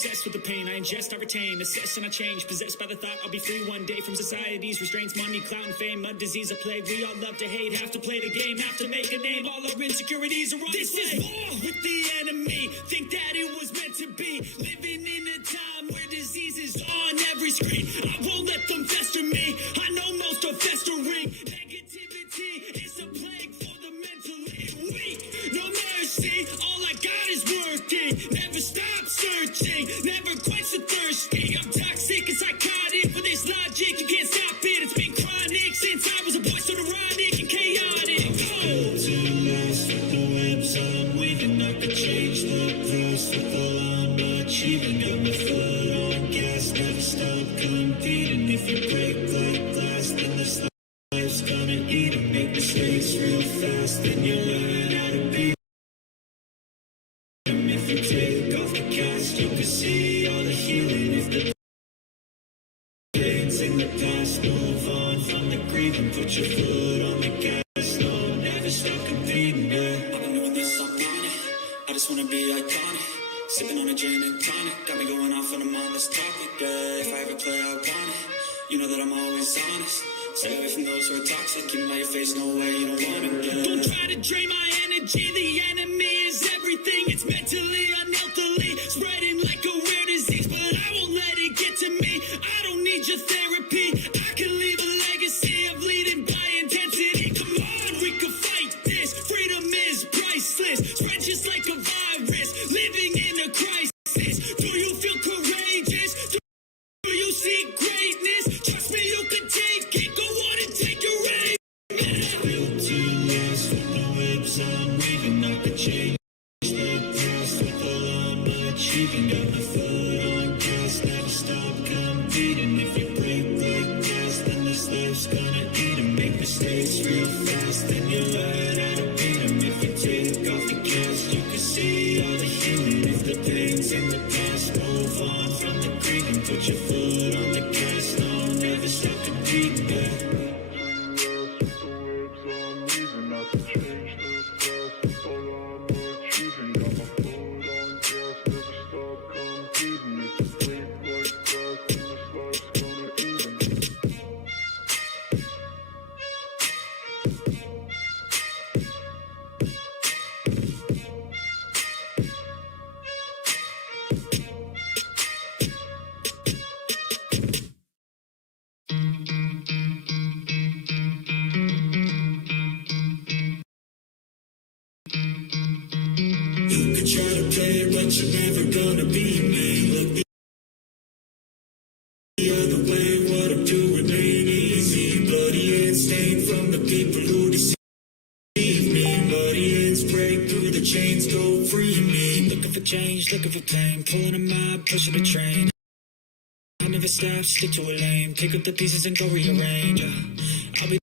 obsessed with the pain I ingest, I retain, assess and I change, possessed by the thought I'll be free one day from society's restraints, money, clout, and fame, a disease, a plague. We all love to hate, have to play the game, have to make a name. All our insecurities are on this display. This is war with the enemy. Think that it was meant to be. Living in a time where disease is on every screen. I won't let them fester me. I know most are festering. Negativity is a plague for the mentally weak. No mercy, all I got is working. Never stop searching, never quite so thirsty. I'm toxic and psychotic with this logic. You can't stop it, it's been chronic since I was a boy, so neurotic and chaotic. Built to last with the webs I'm weaving. I could change the past with all I'm achieving. Got my foot on gas, never stop competing. If you break like glass, then this life's gonna eat 'em. Make mistakes real fast, then you learn how to beat 'em. If you take off the cast, you can see all the healing. If the pain's in the past, move on from the grieving. Put your foot on the gas, no, never stop competing. Yeah. I've been doing this, I'm on it. I just wanna be iconic. Sipping on a gin and tonic, got me going off when I'm on this topic. Yeah. If I ever play, I want it. You know that I'm always honest. Stay away from those who are toxic. Keep my face, no way, you don't want it. Yeah. Don't try to drain my energy. The enemy is everything. It's mentally, unhealthily, spreading like a rare disease. But I won't let it get to me. I don't need your therapy. I can leave a legacy of leading by intensity. Come on, we can fight this. Freedom is priceless. Spread just like a virus. Living in a crisis. Do you feel courageous? Do you see greatness? Trust me, you can take it. Go on and take your aim. Built to last with the webs I'm weaving. I could change the past with all I'm achieving. Got my foot on gas, never stop competing. If you break like glass, then this life's gonna eat 'em. Make mistakes real fast, then you learn how to beat 'em. If you take off the cast, you can see all the healing. If the pain's in the past, move on from the grieving. Put your foot on the gas, no, never stop competing. Yeah. You could try to play it, but you're never gonna beat me. Look the other way, what I'm doing ain't easy. Bloody and stained from the people who deceive me. Bloody ends break through the chains, go free me. Looking for change, looking for pain. Pulling a mob, pushing a train. I never stop, stick to a lane. Pick up the pieces and go rearrange. I'll be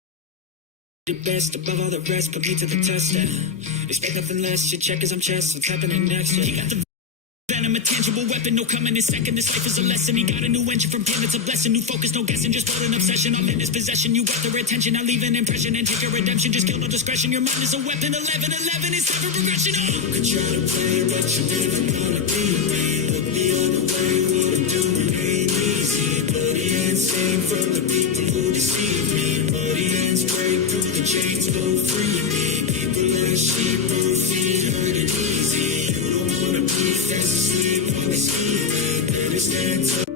the best above all the rest, put me to the test and expect nothing less. Your check as I'm chess, what's happening next? Yeah. He got the venom, a tangible weapon, no coming in second. This life is a lesson. He got a new engine from him, it's a blessing. New focus, no guessing, just build an obsession. I'm in his possession, you got their attention. I leave an impression and take your redemption. Just kill no discretion, your mind is a weapon. 11-11 is never progression. Oh. You could try to play, but you're never gonna beat me. Look the other way, what I'm doing ain't easy. Bloody and stained from the people who deceive me. Bloody ends break through the chains, go free me. People as sheep, move feet, hurt it easy. You don't wanna be fast asleep on the scheming. Better stand up.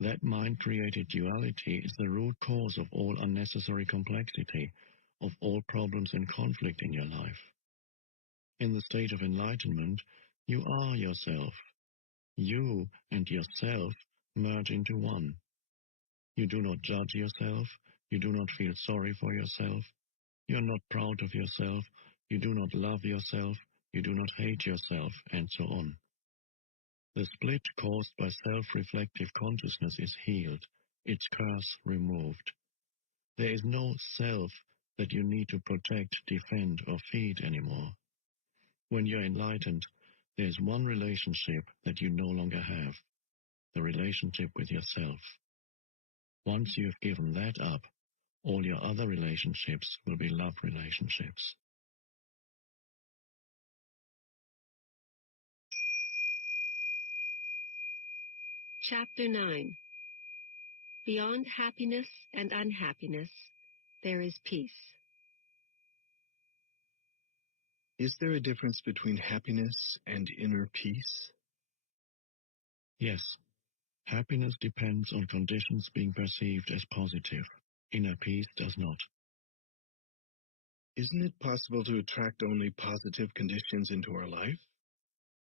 That mind-created duality is the root cause of all unnecessary complexity, of all problems and conflict in your life. In the state of enlightenment, you are yourself. You and yourself merge into one. You do not judge yourself. You do not feel sorry for yourself. You are not proud of yourself. You do not love yourself. You do not hate yourself, and so on. The split caused by self-reflective consciousness is healed, its curse removed. There is no self that you need to protect, defend, or feed anymore. When you're enlightened, there is one relationship that you no longer have. the relationship with yourself. Once you have given that up, all your other relationships will be love relationships. Chapter 9. Beyond happiness and unhappiness, there is peace. Is there a difference between happiness and inner peace? Yes, happiness depends on conditions being perceived as positive. Inner peace does not. Isn't it possible to attract only positive conditions into our life?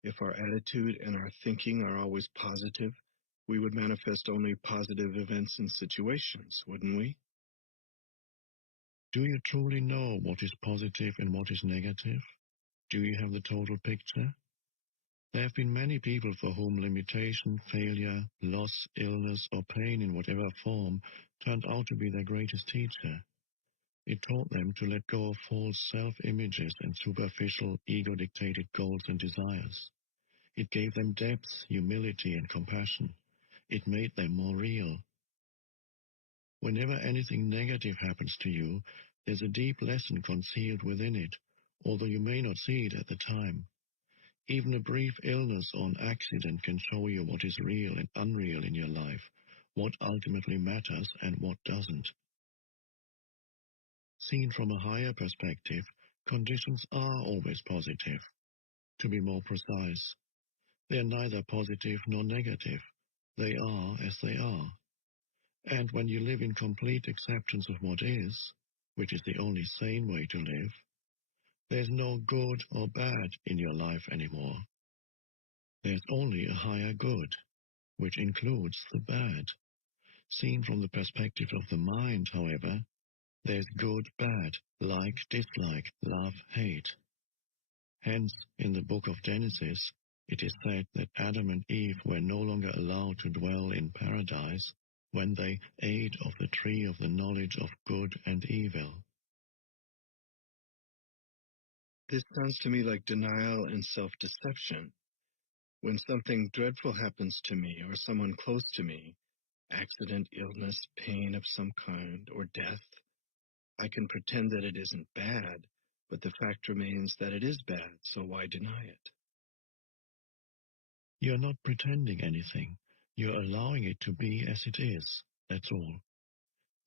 If our attitude and our thinking are always positive, we would manifest only positive events and situations, wouldn't we? Do you truly know what is positive and what is negative? Do you have the total picture? There have been many people for whom limitation, failure, loss, illness, or pain in whatever form turned out to be their greatest teacher. It taught them to let go of false self-images and superficial, ego-dictated goals and desires. It gave them depth, humility, and compassion. It made them more real. Whenever anything negative happens to you, there's a deep lesson concealed within it, although you may not see it at the time. Even a brief illness or an accident can show you what is real and unreal in your life, what ultimately matters and what doesn't. Seen from a higher perspective, conditions are always positive. To be more precise, they are neither positive nor negative. They are as they are. And when you live in complete acceptance of what is, which is the only sane way to live, there's no good or bad in your life anymore. There's only a higher good, which includes the bad. Seen from the perspective of the mind, however, there's good, bad, like, dislike, love, hate. Hence, in the book of Genesis, it is said that Adam and Eve were no longer allowed to dwell in paradise when they ate of the tree of the knowledge of good and evil. This sounds to me like denial and self-deception. When something dreadful happens to me or someone close to me, accident, illness, pain of some kind, or death, I can pretend that it isn't bad, but the fact remains that it is bad, so why deny it? You're not pretending anything. You're allowing it to be as it is. That's all.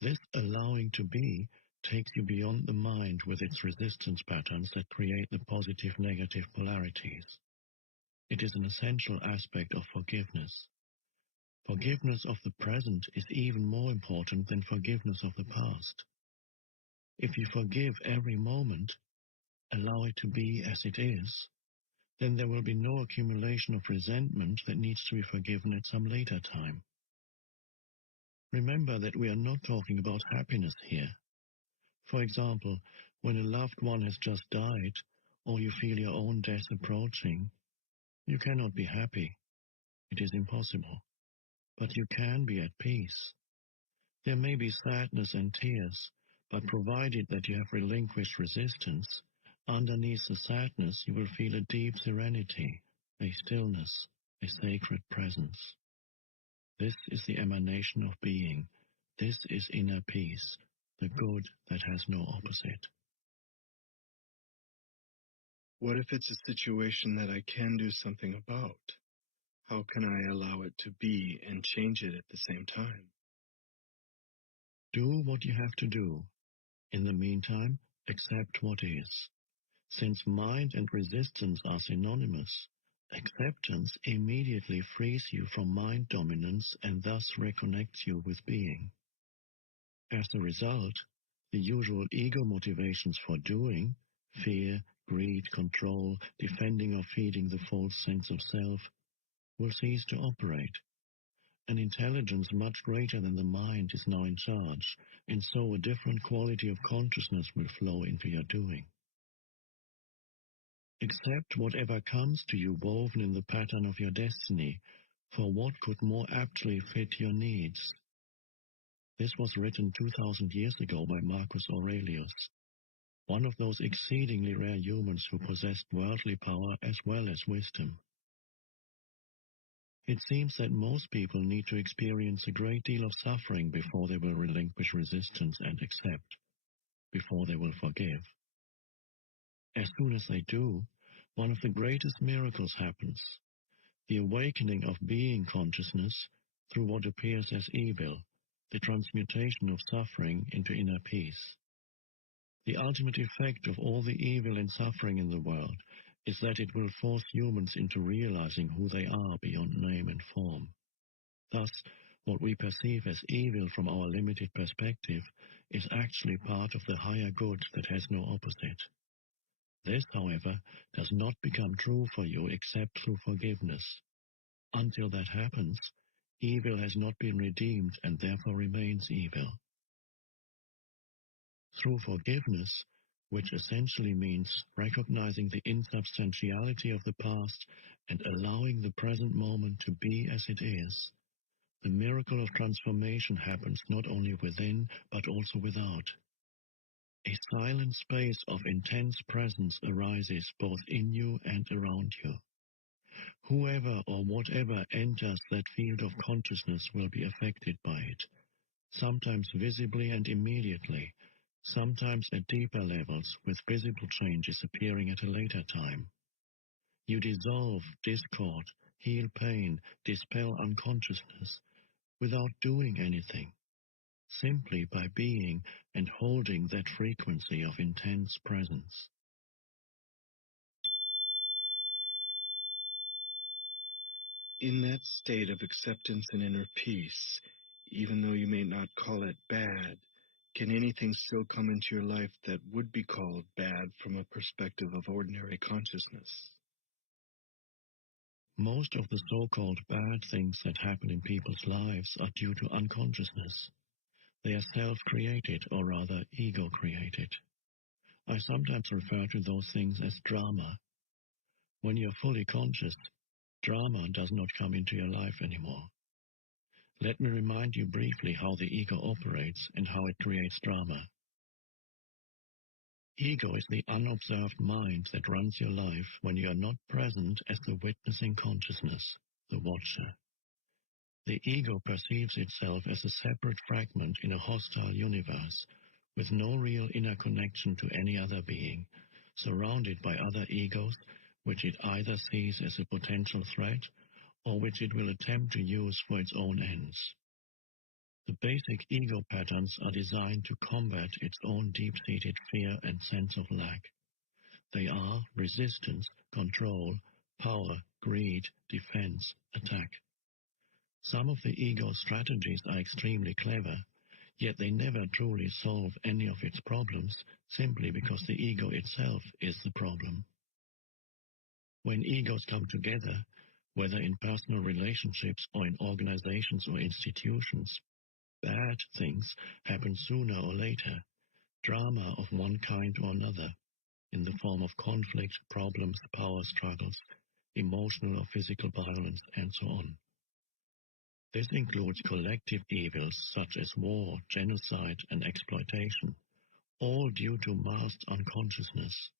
This allowing to be takes you beyond the mind with its resistance patterns that create the positive-negative polarities. It is an essential aspect of forgiveness. Forgiveness of the present is even more important than forgiveness of the past. If you forgive every moment, allow it to be as it is, then there will be no accumulation of resentment that needs to be forgiven at some later time. Remember that we are not talking about happiness here. For example, when a loved one has just died, or you feel your own death approaching, you cannot be happy. It is impossible. But you can be at peace. There may be sadness and tears, but provided that you have relinquished resistance, underneath the sadness you will feel a deep serenity, a stillness, a sacred presence. This is the emanation of being. This is inner peace, the good that has no opposite. What if it's a situation that I can do something about? How can I allow it to be and change it at the same time? Do what you have to do. In the meantime, accept what is. Since mind and resistance are synonymous, acceptance immediately frees you from mind dominance and thus reconnects you with being. As a result, the usual ego motivations for doing, fear, greed, control, defending or feeding the false sense of self, will cease to operate. An intelligence much greater than the mind is now in charge, and so a different quality of consciousness will flow into your doing. Accept whatever comes to you woven in the pattern of your destiny, for what could more aptly fit your needs? This was written 2,000 years ago by Marcus Aurelius, one of those exceedingly rare humans who possessed worldly power as well as wisdom. It seems that most people need to experience a great deal of suffering before they will relinquish resistance and accept, before they will forgive. As soon as they do, one of the greatest miracles happens, the awakening of being consciousness through what appears as evil, the transmutation of suffering into inner peace. The ultimate effect of all the evil and suffering in the world is that it will force humans into realizing who they are beyond name and form. Thus, what we perceive as evil from our limited perspective is actually part of the higher good that has no opposite. This, however, does not become true for you except through forgiveness. Until that happens, evil has not been redeemed and therefore remains evil. Through forgiveness, which essentially means recognizing the insubstantiality of the past and allowing the present moment to be as it is, the miracle of transformation happens not only within but also without. A silent space of intense presence arises both in you and around you. Whoever or whatever enters that field of consciousness will be affected by it, sometimes visibly and immediately, sometimes at deeper levels with visible changes appearing at a later time. You dissolve discord, heal pain, dispel unconsciousness without doing anything, simply by being and holding that frequency of intense presence. In that state of acceptance and inner peace, even though you may not call it bad, can anything still come into your life that would be called bad from a perspective of ordinary consciousness? Most of the so-called bad things that happen in people's lives are due to unconsciousness. They are self-created, or rather ego-created. I sometimes refer to those things as drama. When you're fully conscious, drama does not come into your life anymore. Let me remind you briefly how the ego operates and how it creates drama. Ego is the unobserved mind that runs your life when you are not present as the witnessing consciousness, the watcher. The ego perceives itself as a separate fragment in a hostile universe, with no real inner connection to any other being, surrounded by other egos, which it either sees as a potential threat or which it will attempt to use for its own ends. The basic ego patterns are designed to combat its own deep-seated fear and sense of lack. They are resistance, control, power, greed, defense, attack. Some of the ego's strategies are extremely clever, yet they never truly solve any of its problems simply because the ego itself is the problem. When egos come together, whether in personal relationships or in organizations or institutions, bad things happen sooner or later, drama of one kind or another, in the form of conflict, problems, power struggles, emotional or physical violence, and so on. This includes collective evils such as war, genocide, and exploitation, all due to masked unconsciousness.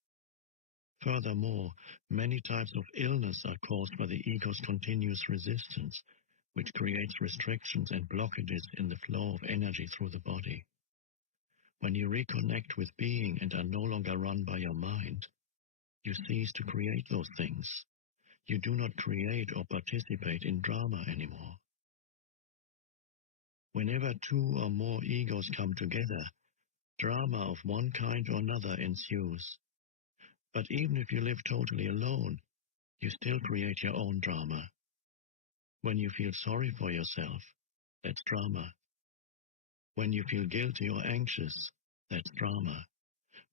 Furthermore, many types of illness are caused by the ego's continuous resistance, which creates restrictions and blockages in the flow of energy through the body. When you reconnect with being and are no longer run by your mind, you cease to create those things. You do not create or participate in drama anymore. Whenever two or more egos come together, drama of one kind or another ensues. But even if you live totally alone, you still create your own drama. When you feel sorry for yourself, that's drama. When you feel guilty or anxious, that's drama.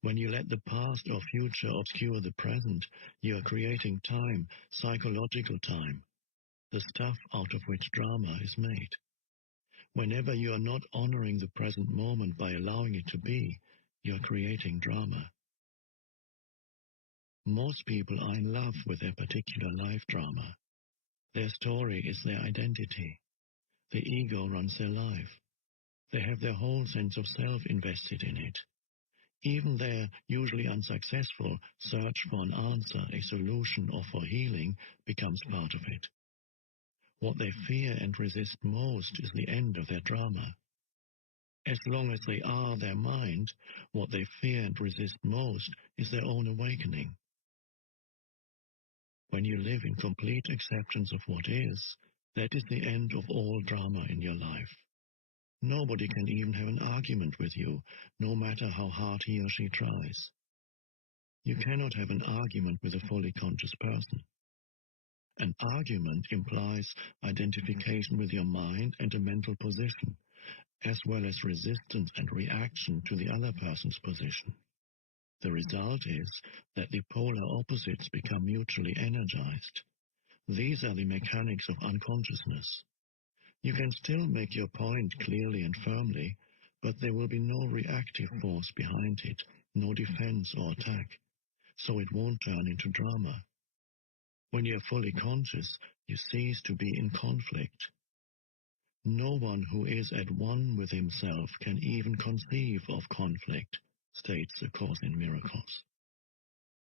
When you let the past or future obscure the present, you are creating time, psychological time, the stuff out of which drama is made. Whenever you are not honoring the present moment by allowing it to be, you are creating drama. Most people are in love with their particular life drama. Their story is their identity. The ego runs their life. They have their whole sense of self invested in it. Even their usually unsuccessful search for an answer, a solution, or for healing becomes part of it. What they fear and resist most is the end of their drama. As long as they are their mind, what they fear and resist most is their own awakening. When you live in complete acceptance of what is, that is the end of all drama in your life. Nobody can even have an argument with you, no matter how hard he or she tries. You cannot have an argument with a fully conscious person. An argument implies identification with your mind and a mental position, as well as resistance and reaction to the other person's position. The result is that the polar opposites become mutually energized. These are the mechanics of unconsciousness. You can still make your point clearly and firmly, but there will be no reactive force behind it, no defense or attack, so it won't turn into drama. When you are fully conscious, you cease to be in conflict. No one who is at one with himself can even conceive of conflict, states A Course in Miracles.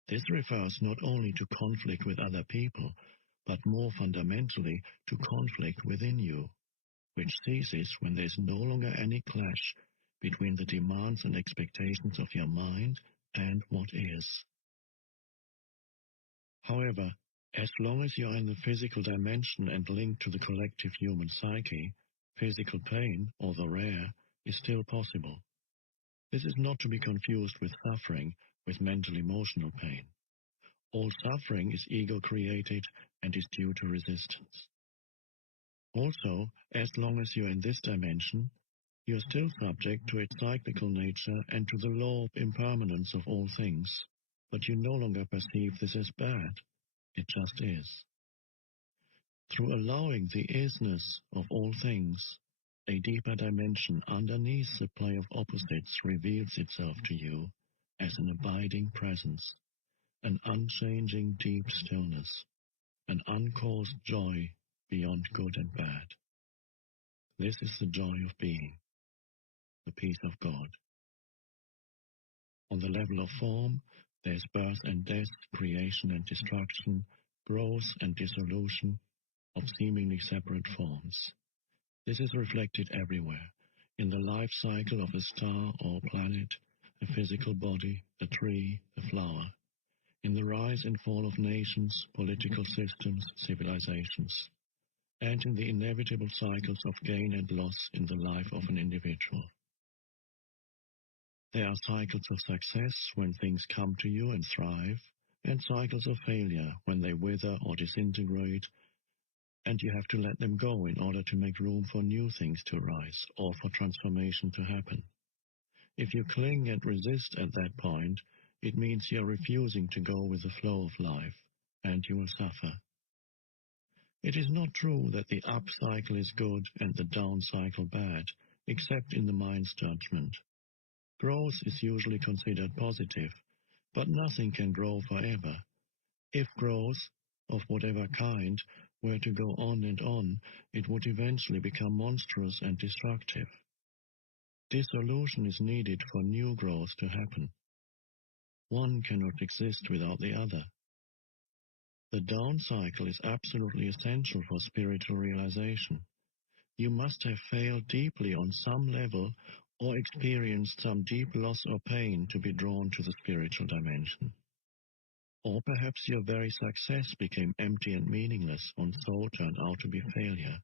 This refers not only to conflict with other people, but more fundamentally to conflict within you, which ceases when there is no longer any clash between the demands and expectations of your mind and what is. However, as long as you are in the physical dimension and linked to the collective human psyche, physical pain, although rare, is still possible. This is not to be confused with suffering, with mental-emotional pain. All suffering is ego-created and is due to resistance. Also, as long as you are in this dimension, you are still subject to its cyclical nature and to the law of impermanence of all things, but you no longer perceive this as bad. It just is. Through allowing the isness of all things, a deeper dimension underneath the play of opposites reveals itself to you as an abiding presence, an unchanging deep stillness, an uncaused joy beyond good and bad. This is the joy of being, the peace of God. On the level of form, there is birth and death, creation and destruction, growth and dissolution of seemingly separate forms. This is reflected everywhere, in the life cycle of a star or planet, a physical body, a tree, a flower, in the rise and fall of nations, political systems, civilizations, and in the inevitable cycles of gain and loss in the life of an individual. There are cycles of success when things come to you and thrive, and cycles of failure when they wither or disintegrate, and you have to let them go in order to make room for new things to rise or for transformation to happen. If you cling and resist at that point, it means you are refusing to go with the flow of life, and you will suffer. It is not true that the up cycle is good and the down cycle bad, except in the mind's judgment. Growth is usually considered positive, but nothing can grow forever. If growth, of whatever kind, were to go on and on, it would eventually become monstrous and destructive. Dissolution is needed for new growth to happen. One cannot exist without the other. The down cycle is absolutely essential for spiritual realization. You must have failed deeply on some level or experienced some deep loss or pain to be drawn to the spiritual dimension. Or perhaps your very success became empty and meaningless and so turned out to be failure.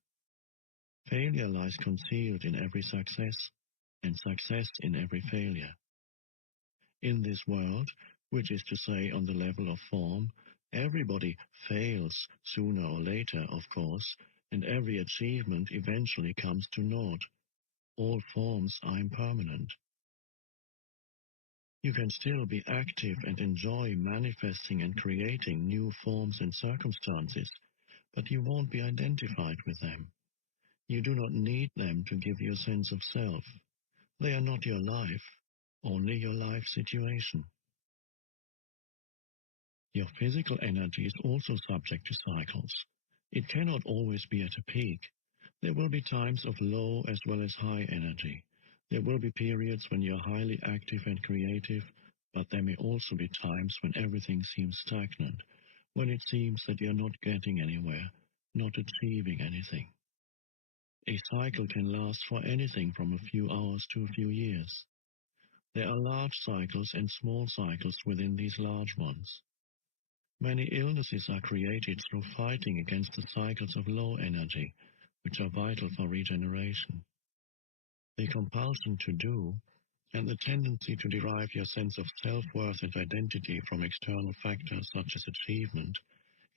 Failure lies concealed in every success, and success in every failure. In this world, which is to say on the level of form, everybody fails sooner or later, of course, and every achievement eventually comes to naught. All forms are impermanent. You can still be active and enjoy manifesting and creating new forms and circumstances, but you won't be identified with them. You do not need them to give you a sense of self. They are not your life, only your life situation. Your physical energy is also subject to cycles. It cannot always be at a peak. There will be times of low as well as high energy. There will be periods when you are highly active and creative, but there may also be times when everything seems stagnant, when it seems that you are not getting anywhere, not achieving anything. A cycle can last for anything from a few hours to a few years. There are large cycles and small cycles within these large ones. Many illnesses are created through fighting against the cycles of low energy, which are vital for regeneration. The compulsion to do, and the tendency to derive your sense of self-worth and identity from external factors such as achievement,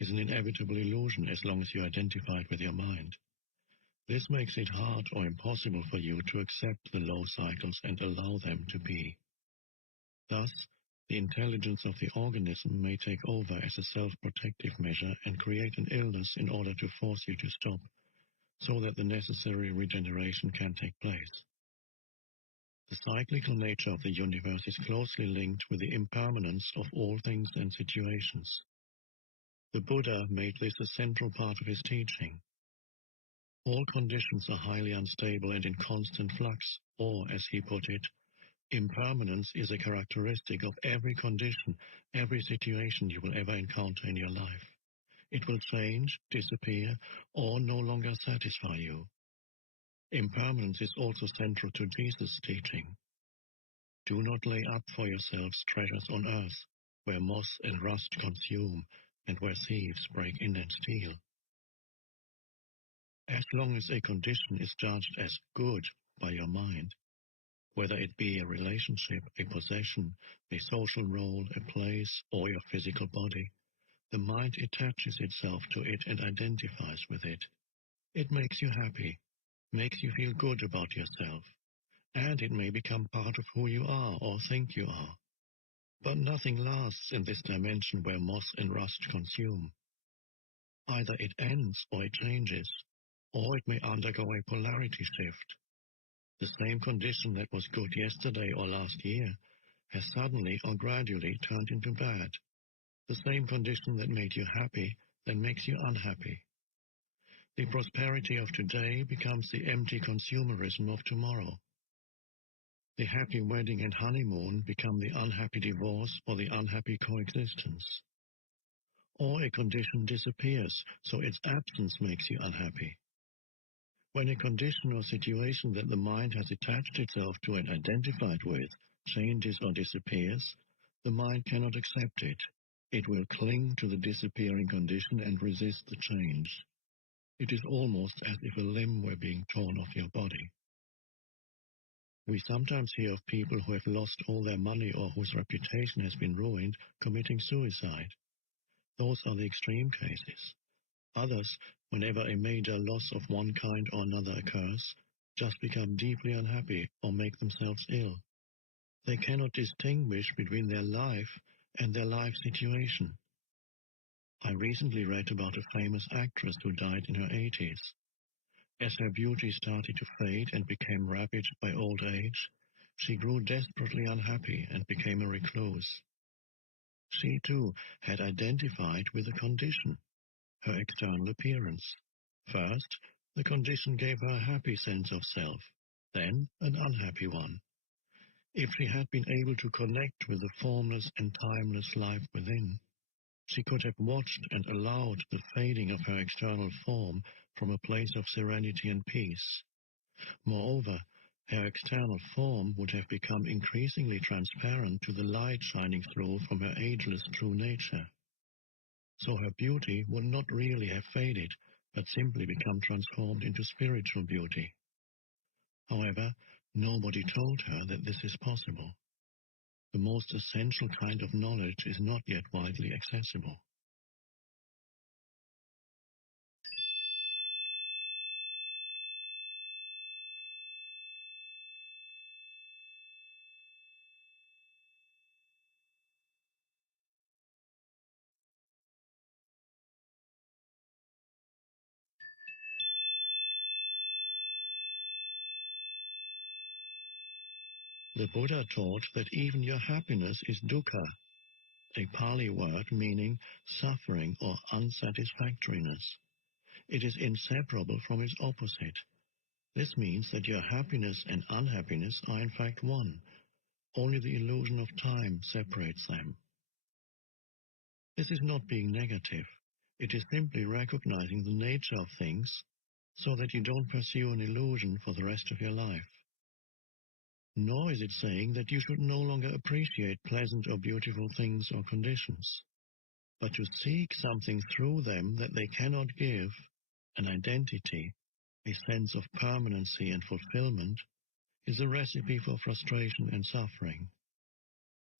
is an inevitable illusion as long as you identify it with your mind. This makes it hard or impossible for you to accept the low cycles and allow them to be. Thus, the intelligence of the organism may take over as a self-protective measure and create an illness in order to force you to stop, so that the necessary regeneration can take place. The cyclical nature of the universe is closely linked with the impermanence of all things and situations. The Buddha made this a central part of his teaching. All conditions are highly unstable and in constant flux, or, as he put it, impermanence is a characteristic of every condition, every situation you will ever encounter in your life. It will change, disappear, or no longer satisfy you. Impermanence is also central to Jesus' teaching. Do not lay up for yourselves treasures on earth, where moth and rust consume, and where thieves break in and steal. As long as a condition is judged as good by your mind, whether it be a relationship, a possession, a social role, a place, or your physical body, the mind attaches itself to it and identifies with it. It makes you happy, makes you feel good about yourself, and it may become part of who you are or think you are. But nothing lasts in this dimension where moth and rust consume. Either it ends or it changes, or it may undergo a polarity shift. The same condition that was good yesterday or last year has suddenly or gradually turned into bad. The same condition that made you happy then makes you unhappy. The prosperity of today becomes the empty consumerism of tomorrow. The happy wedding and honeymoon become the unhappy divorce or the unhappy coexistence. Or a condition disappears, so its absence makes you unhappy. When a condition or situation that the mind has attached itself to and identified with changes or disappears, the mind cannot accept it. It will cling to the disappearing condition and resist the change. It is almost as if a limb were being torn off your body. We sometimes hear of people who have lost all their money or whose reputation has been ruined committing suicide. Those are the extreme cases. Others, whenever a major loss of one kind or another occurs, just become deeply unhappy or make themselves ill. They cannot distinguish between their life and their life situation. I recently read about a famous actress who died in her 80s. As her beauty started to fade and became ravaged by old age, she grew desperately unhappy and became a recluse. She, too, had identified with a condition, her external appearance. First, the condition gave her a happy sense of self, then an unhappy one. If she had been able to connect with the formless and timeless life within, she could have watched and allowed the fading of her external form from a place of serenity and peace. Moreover, her external form would have become increasingly transparent to the light shining through from her ageless true nature. So her beauty would not really have faded, but simply become transformed into spiritual beauty. However, nobody told her that this is possible. The most essential kind of knowledge is not yet widely accessible. The Buddha taught that even your happiness is dukkha, a Pali word meaning suffering or unsatisfactoriness. It is inseparable from its opposite. This means that your happiness and unhappiness are in fact one. Only the illusion of time separates them. This is not being negative. It is simply recognizing the nature of things so that you don't pursue an illusion for the rest of your life. Nor is it saying that you should no longer appreciate pleasant or beautiful things or conditions, but to seek something through them that they cannot give, an identity, a sense of permanency and fulfillment, is a recipe for frustration and suffering.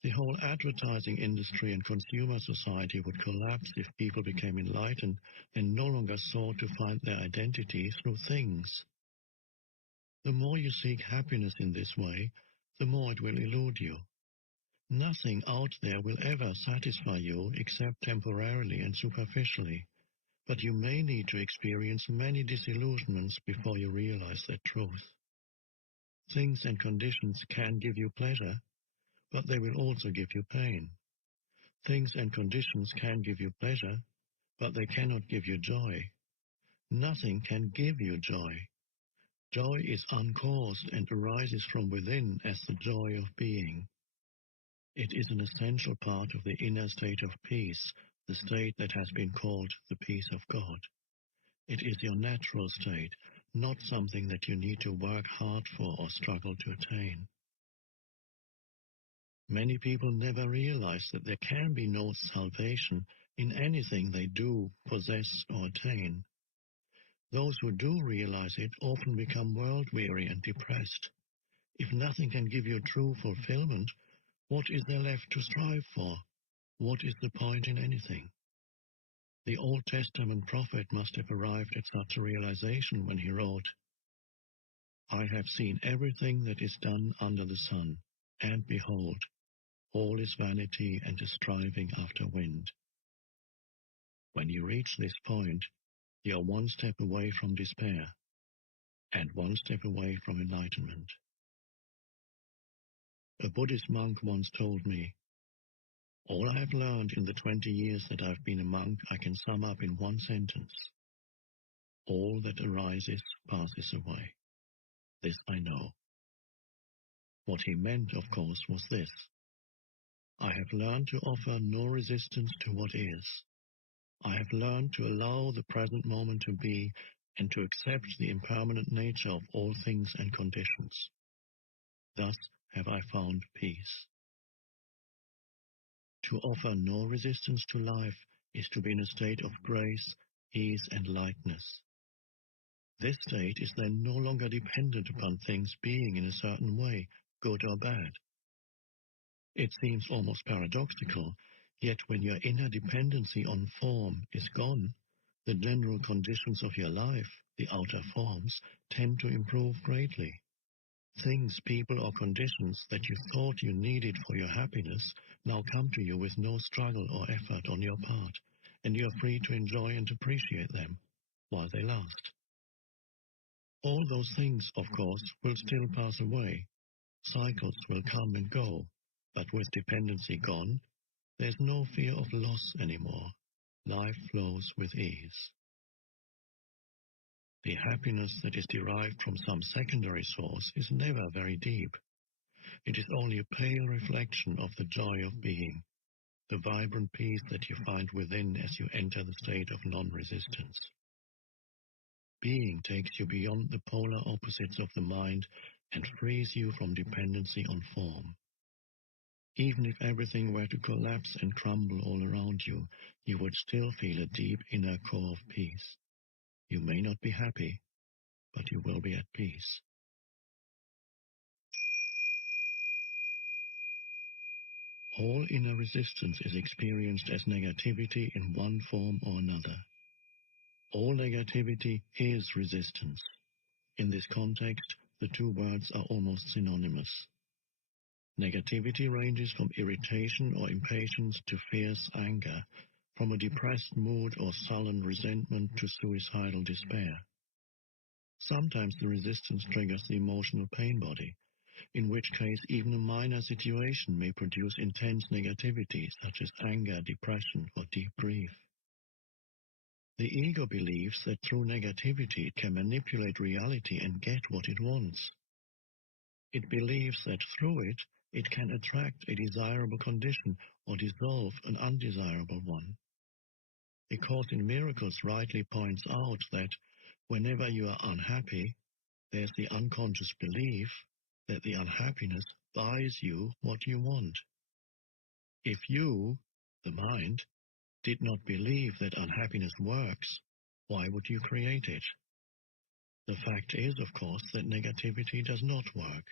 The whole advertising industry and consumer society would collapse if people became enlightened and no longer sought to find their identity through things. The more you seek happiness in this way, the more it will elude you. Nothing out there will ever satisfy you except temporarily and superficially, but you may need to experience many disillusionments before you realize that truth. Things and conditions can give you pleasure, but they will also give you pain. Things and conditions can give you pleasure, but they cannot give you joy. Nothing can give you joy. Joy is uncaused and arises from within as the joy of being. It is an essential part of the inner state of peace, the state that has been called the peace of God. It is your natural state, not something that you need to work hard for or struggle to attain. Many people never realize that there can be no salvation in anything they do, possess, or attain. Those who do realize it often become world-weary and depressed. If nothing can give you true fulfillment, what is there left to strive for? What is the point in anything? The Old Testament prophet must have arrived at such a realization when he wrote, "I have seen everything that is done under the sun, and behold, all is vanity and a striving after wind." When you reach this point, you are one step away from despair, and one step away from enlightenment. A Buddhist monk once told me, "All I have learned in the 20 years that I've been a monk I can sum up in one sentence. All that arises passes away. This I know." What he meant, of course, was this: I have learned to offer no resistance to what is. I have learned to allow the present moment to be and to accept the impermanent nature of all things and conditions. Thus have I found peace. To offer no resistance to life is to be in a state of grace, ease, and lightness. This state is then no longer dependent upon things being in a certain way, good or bad. It seems almost paradoxical, yet when your inner dependency on form is gone, the general conditions of your life, the outer forms, tend to improve greatly. Things, people, or conditions that you thought you needed for your happiness now come to you with no struggle or effort on your part, and you are free to enjoy and appreciate them while they last. All those things, of course, will still pass away. Cycles will come and go, but with dependency gone, there's no fear of loss anymore. Life flows with ease. The happiness that is derived from some secondary source is never very deep. It is only a pale reflection of the joy of being, the vibrant peace that you find within as you enter the state of non-resistance. Being takes you beyond the polar opposites of the mind and frees you from dependency on form. Even if everything were to collapse and crumble all around you, you would still feel a deep inner core of peace. You may not be happy, but you will be at peace. All inner resistance is experienced as negativity in one form or another. All negativity is resistance. In this context, the two words are almost synonymous. Negativity ranges from irritation or impatience to fierce anger, from a depressed mood or sullen resentment to suicidal despair. Sometimes the resistance triggers the emotional pain body, in which case even a minor situation may produce intense negativity such as anger, depression, or deep grief. The ego believes that through negativity it can manipulate reality and get what it wants. It believes that through it, it can attract a desirable condition or dissolve an undesirable one. A Course in Miracles rightly points out that whenever you are unhappy, there's the unconscious belief that the unhappiness buys you what you want. If you, the mind, did not believe that unhappiness works, why would you create it? The fact is, of course, that negativity does not work.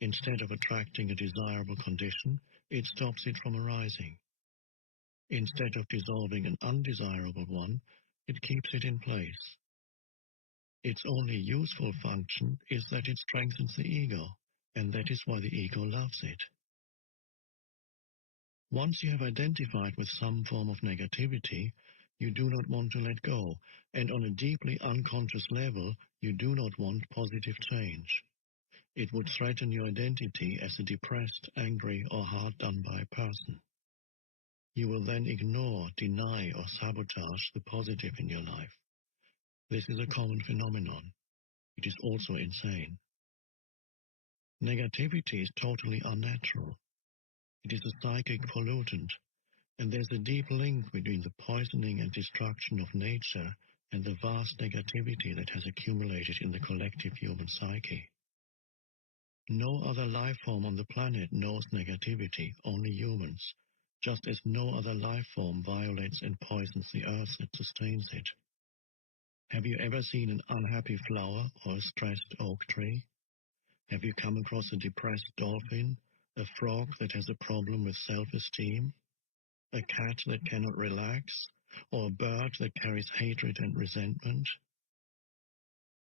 Instead of attracting a desirable condition, it stops it from arising. Instead of dissolving an undesirable one, it keeps it in place. Its only useful function is that it strengthens the ego, and that is why the ego loves it. Once you have identified with some form of negativity, you do not want to let go, and on a deeply unconscious level, you do not want positive change. It would threaten your identity as a depressed, angry, or hard-done-by person. You will then ignore, deny, or sabotage the positive in your life. This is a common phenomenon. It is also insane. Negativity is totally unnatural. It is a psychic pollutant, and there's a deep link between the poisoning and destruction of nature and the vast negativity that has accumulated in the collective human psyche. No other life form on the planet knows negativity, only humans, just as no other life form violates and poisons the earth that sustains it. Have you ever seen an unhappy flower or a stressed oak tree? Have you come across a depressed dolphin, a frog that has a problem with self-esteem, a cat that cannot relax, or a bird that carries hatred and resentment?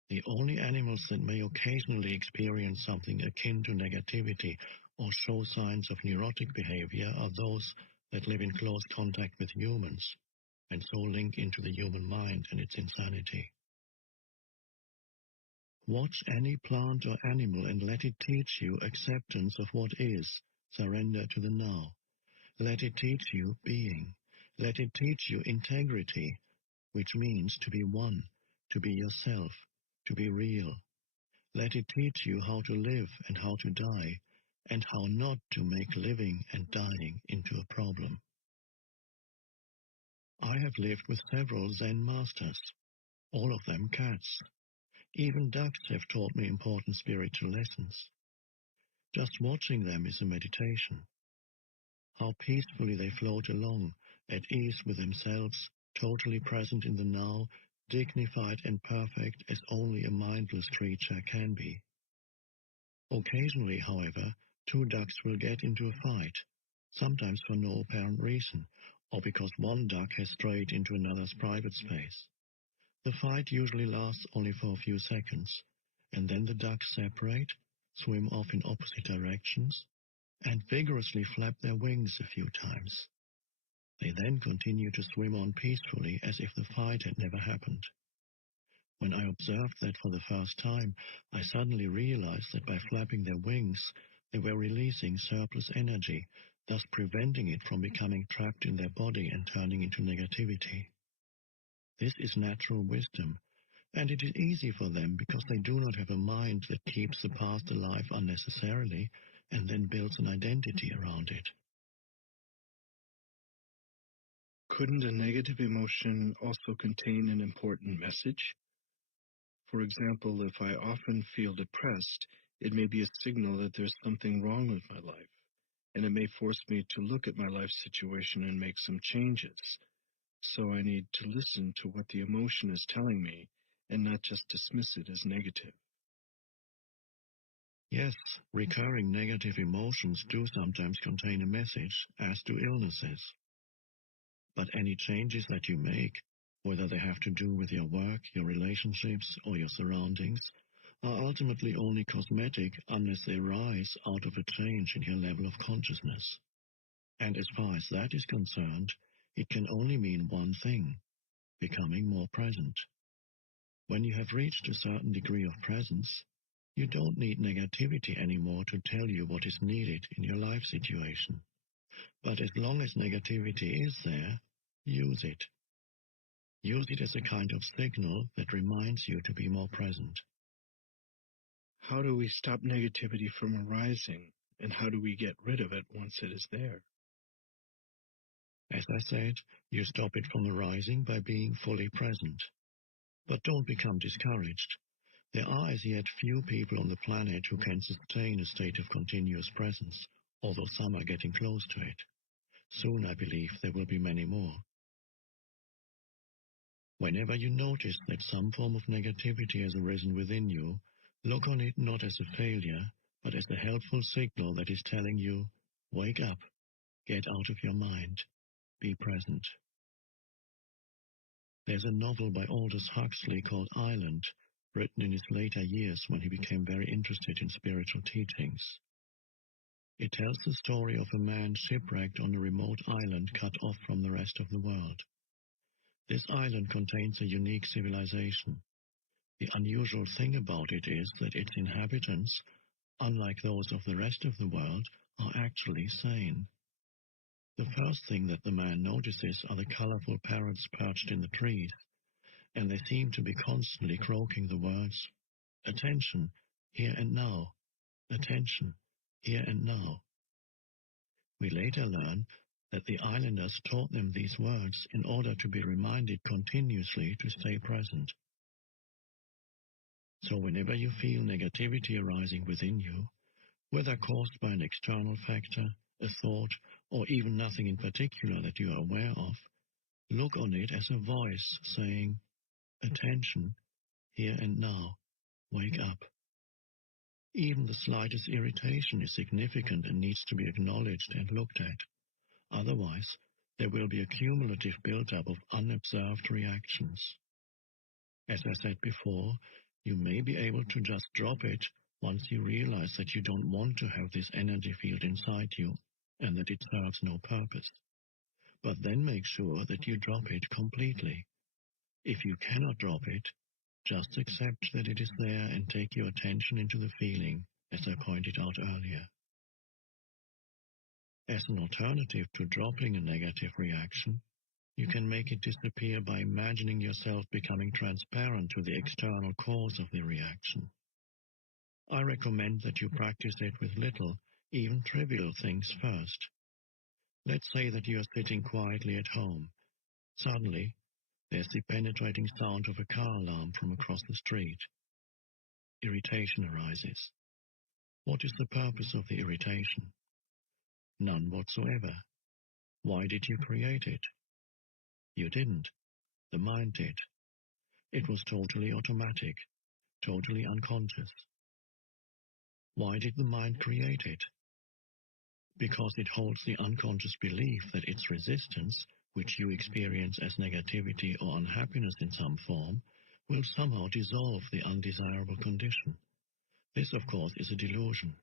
The only animals that may occasionally experience something akin to negativity or show signs of neurotic behavior are those that live in close contact with humans, and so link into the human mind and its insanity. Watch any plant or animal and let it teach you acceptance of what is, surrender to the now. Let it teach you being. Let it teach you integrity, which means to be one, to be yourself, to be real. Let it teach you how to live and how to die, and how not to make living and dying into a problem. I have lived with several Zen masters, all of them cats. Even ducks have taught me important spiritual lessons. Just watching them is a meditation. How peacefully they float along, at ease with themselves, totally present in the now, dignified and perfect as only a mindless creature can be. Occasionally, however, two ducks will get into a fight, sometimes for no apparent reason, or because one duck has strayed into another's private space. The fight usually lasts only for a few seconds, and then the ducks separate, swim off in opposite directions, and vigorously flap their wings a few times. They then continue to swim on peacefully as if the fight had never happened. When I observed that for the first time, I suddenly realized that by flapping their wings, they were releasing surplus energy, thus preventing it from becoming trapped in their body and turning into negativity. This is natural wisdom, and it is easy for them because they do not have a mind that keeps the past alive unnecessarily and then builds an identity around it. Couldn't a negative emotion also contain an important message? For example, if I often feel depressed, it may be a signal that there's something wrong with my life, and it may force me to look at my life situation and make some changes. So I need to listen to what the emotion is telling me and not just dismiss it as negative. Yes, recurring negative emotions do sometimes contain a message, as do illnesses. But any changes that you make, whether they have to do with your work, your relationships, or your surroundings, are ultimately only cosmetic unless they rise out of a change in your level of consciousness. And as far as that is concerned, it can only mean one thing: becoming more present. When you have reached a certain degree of presence, you don't need negativity anymore to tell you what is needed in your life situation. But as long as negativity is there, use it. Use it as a kind of signal that reminds you to be more present. How do we stop negativity from arising, and how do we get rid of it once it is there? As I said, you stop it from arising by being fully present. But don't become discouraged. There are as yet few people on the planet who can sustain a state of continuous presence, although some are getting close to it. Soon, I believe, there will be many more. Whenever you notice that some form of negativity has arisen within you, look on it not as a failure, but as a helpful signal that is telling you, wake up, get out of your mind, be present. There's a novel by Aldous Huxley called Island, written in his later years when he became very interested in spiritual teachings. It tells the story of a man shipwrecked on a remote island cut off from the rest of the world. This island contains a unique civilization. The unusual thing about it is that its inhabitants, unlike those of the rest of the world, are actually sane. The first thing that the man notices are the colorful parrots perched in the trees, and they seem to be constantly croaking the words, "Attention, here and now. Attention, here and now." We later learn that the islanders taught them these words in order to be reminded continuously to stay present. So whenever you feel negativity arising within you, whether caused by an external factor, a thought, or even nothing in particular that you are aware of, look on it as a voice saying, "Attention, here and now, wake up." Even the slightest irritation is significant and needs to be acknowledged and looked at. Otherwise, there will be a cumulative build-up of unobserved reactions. As I said before, you may be able to just drop it once you realize that you don't want to have this energy field inside you and that it serves no purpose. But then make sure that you drop it completely. If you cannot drop it, just accept that it is there and take your attention into the feeling, as I pointed out earlier. As an alternative to dropping a negative reaction, you can make it disappear by imagining yourself becoming transparent to the external cause of the reaction. I recommend that you practice it with little, even trivial things first. Let's say that you are sitting quietly at home. Suddenly, there's the penetrating sound of a car alarm from across the street. Irritation arises. What is the purpose of the irritation? None whatsoever. Why did you create it? You didn't. The mind did. It was totally automatic, totally unconscious. Why did the mind create it? Because it holds the unconscious belief that its resistance, which you experience as negativity or unhappiness in some form, will somehow dissolve the undesirable condition. This, of course, is a delusion.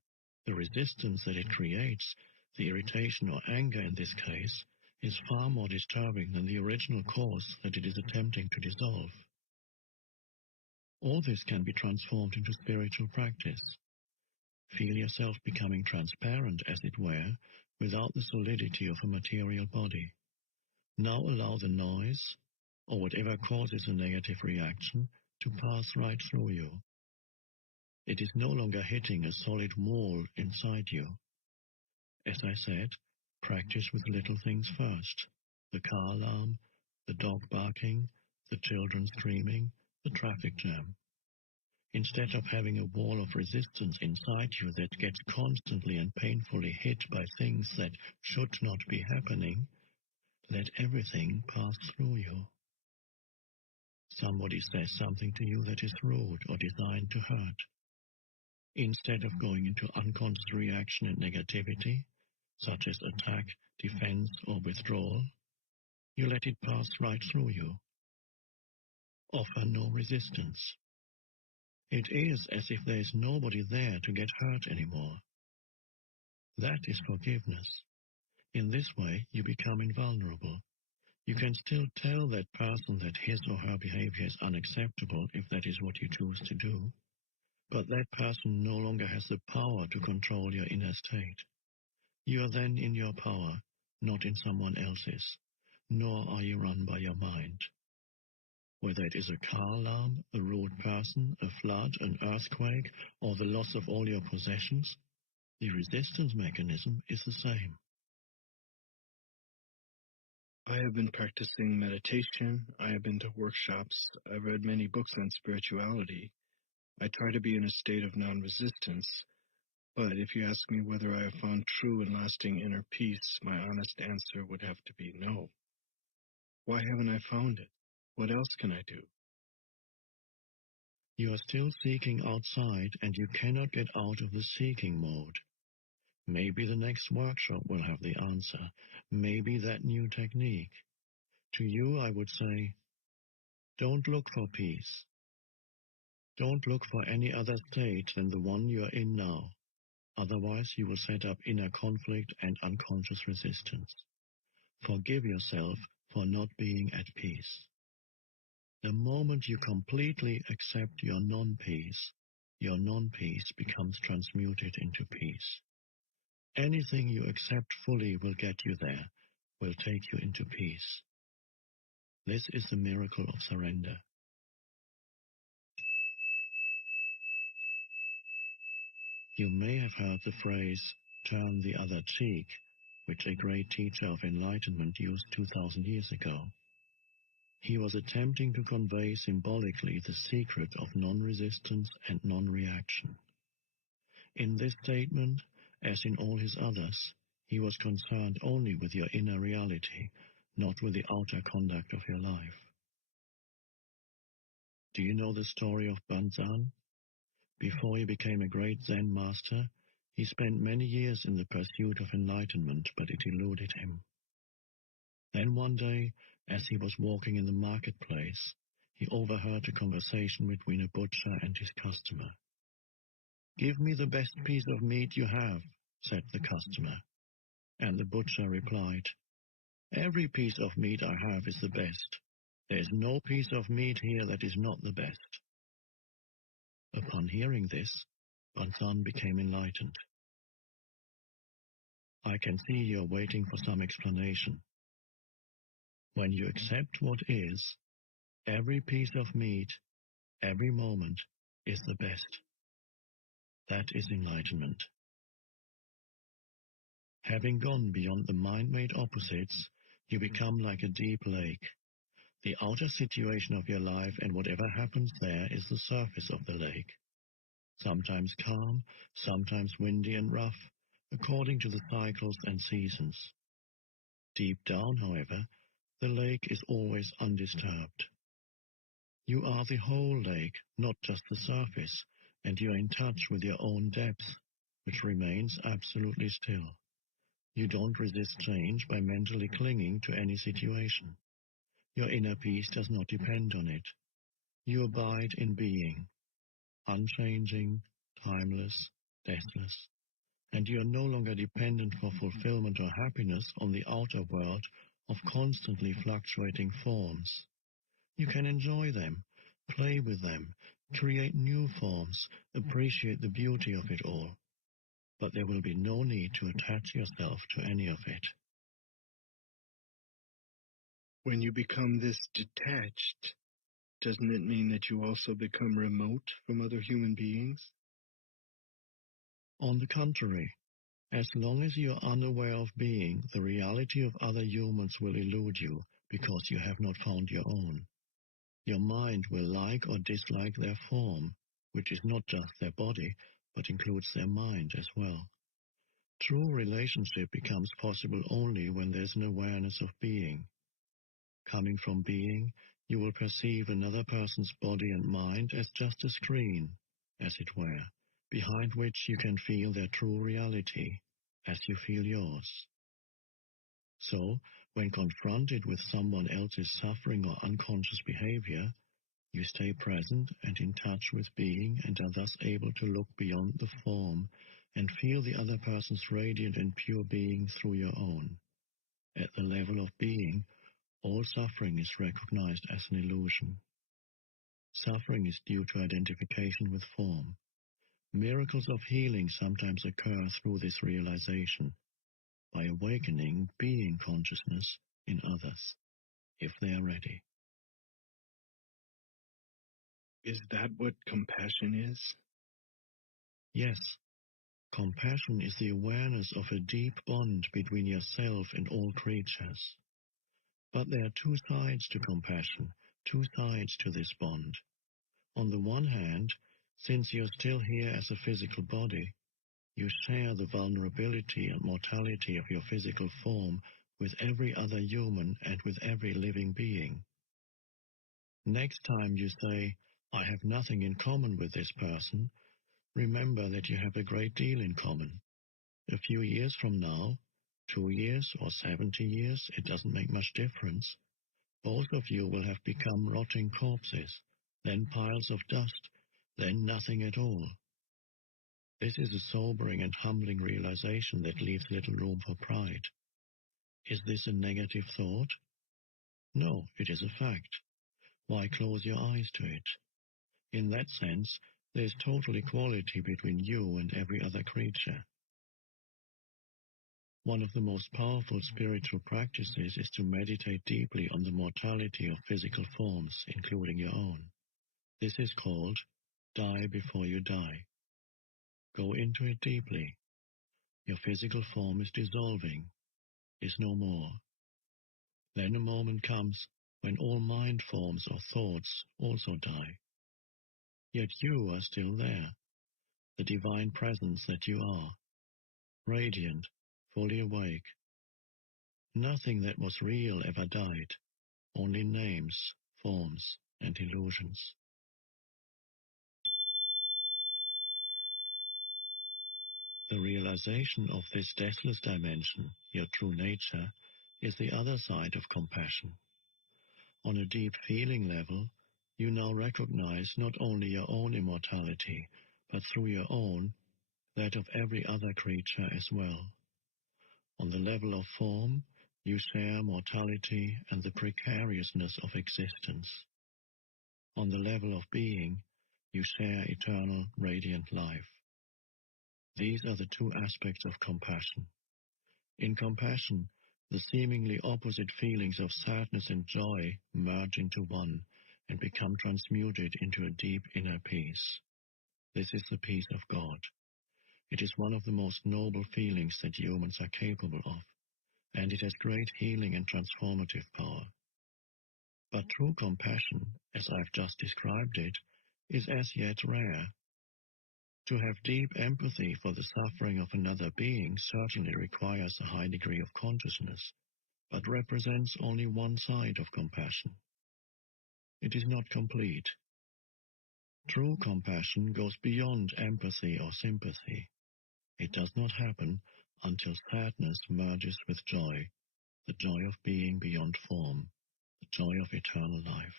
The resistance that it creates, the irritation or anger in this case, is far more disturbing than the original cause that it is attempting to dissolve. All this can be transformed into spiritual practice. Feel yourself becoming transparent, as it were, without the solidity of a material body. Now allow the noise, or whatever causes a negative reaction, to pass right through you. It is no longer hitting a solid wall inside you. As I said, practice with little things first. The car alarm, the dog barking, the children screaming, the traffic jam. Instead of having a wall of resistance inside you that gets constantly and painfully hit by things that should not be happening, let everything pass through you. Somebody says something to you that is rude or designed to hurt. Instead of going into unconscious reaction and negativity, such as attack, defense, or withdrawal, you let it pass right through you. Offer no resistance. It is as if there is nobody there to get hurt anymore. That is forgiveness. In this way, you become invulnerable. You can still tell that person that his or her behavior is unacceptable if that is what you choose to do, but that person no longer has the power to control your inner state. You are then in your power, not in someone else's, nor are you run by your mind. Whether it is a car alarm, a rude person, a flood, an earthquake, or the loss of all your possessions, the resistance mechanism is the same. I have been practicing meditation. I have been to workshops. I've read many books on spirituality. I try to be in a state of non-resistance. But if you ask me whether I have found true and lasting inner peace, my honest answer would have to be no. Why haven't I found it? What else can I do? You are still seeking outside, and you cannot get out of the seeking mode. Maybe the next workshop will have the answer. Maybe that new technique. To you, I would say, don't look for peace. Don't look for any other state than the one you are in now. Otherwise, you will set up inner conflict and unconscious resistance. Forgive yourself for not being at peace. The moment you completely accept your non-peace becomes transmuted into peace. Anything you accept fully will get you there, will take you into peace. This is the miracle of surrender. You may have heard the phrase, turn the other cheek, which a great teacher of enlightenment used 2,000 years ago. He was attempting to convey symbolically the secret of non-resistance and non-reaction. In this statement, as in all his others, he was concerned only with your inner reality, not with the outer conduct of your life. Do you know the story of Banzan? Before he became a great Zen master, he spent many years in the pursuit of enlightenment, but it eluded him. Then one day, as he was walking in the marketplace, he overheard a conversation between a butcher and his customer. "Give me the best piece of meat you have," said the customer. And the butcher replied, "Every piece of meat I have is the best. There is no piece of meat here that is not the best." Upon hearing this, Banzan became enlightened. I can see you are waiting for some explanation. When you accept what is, every piece of meat, every moment, is the best. That is enlightenment. Having gone beyond the mind-made opposites, you become like a deep lake. The outer situation of your life and whatever happens there is the surface of the lake. Sometimes calm, sometimes windy and rough, according to the cycles and seasons. Deep down, however, the lake is always undisturbed. You are the whole lake, not just the surface, and you are in touch with your own depth, which remains absolutely still. You don't resist change by mentally clinging to any situation. Your inner peace does not depend on it. You abide in being, unchanging, timeless, deathless, and you are no longer dependent for fulfillment or happiness on the outer world of constantly fluctuating forms. You can enjoy them, play with them, create new forms, appreciate the beauty of it all, but there will be no need to attach yourself to any of it. When you become this detached, doesn't it mean that you also become remote from other human beings? On the contrary, as long as you are unaware of being, the reality of other humans will elude you because you have not found your own. Your mind will like or dislike their form, which is not just their body, but includes their mind as well. True relationship becomes possible only when there's an awareness of being. Coming from being, you will perceive another person's body and mind as just a screen, as it were, behind which you can feel their true reality, as you feel yours. So, when confronted with someone else's suffering or unconscious behavior, you stay present and in touch with being and are thus able to look beyond the form and feel the other person's radiant and pure being through your own. At the level of being, all suffering is recognized as an illusion. Suffering is due to identification with form. Miracles of healing sometimes occur through this realization, by awakening being consciousness in others, if they are ready. Is that what compassion is? Yes, compassion is the awareness of a deep bond between yourself and all creatures. But there are two sides to compassion, two sides to this bond. On the one hand, since you're still here as a physical body, you share the vulnerability and mortality of your physical form with every other human and with every living being. Next time you say, I have nothing in common with this person, remember that you have a great deal in common. A few years from now, 2 years or 70 years, it doesn't make much difference. Both of you will have become rotting corpses, then piles of dust, then nothing at all. This is a sobering and humbling realization that leaves little room for pride. Is this a negative thought? No, it is a fact. Why close your eyes to it? In that sense, there is total equality between you and every other creature. One of the most powerful spiritual practices is to meditate deeply on the mortality of physical forms, including your own. This is called die before you die. Go into it deeply. Your physical form is dissolving, is no more. Then a moment comes when all mind forms or thoughts also die. Yet you are still there, the divine presence that you are, radiant, fully awake. Nothing that was real ever died, only names, forms, and illusions. The realization of this deathless dimension, your true nature, is the other side of compassion. On a deep feeling level, you now recognize not only your own immortality, but through your own, that of every other creature as well. On the level of form, you share mortality and the precariousness of existence. On the level of being, you share eternal, radiant life. These are the two aspects of compassion. In compassion, the seemingly opposite feelings of sadness and joy merge into one and become transmuted into a deep inner peace. This is the peace of God. It is one of the most noble feelings that humans are capable of, and it has great healing and transformative power. But true compassion, as I've just described it, is as yet rare. To have deep empathy for the suffering of another being certainly requires a high degree of consciousness, but represents only one side of compassion. It is not complete. True compassion goes beyond empathy or sympathy. It does not happen until sadness merges with joy, the joy of being beyond form, the joy of eternal life.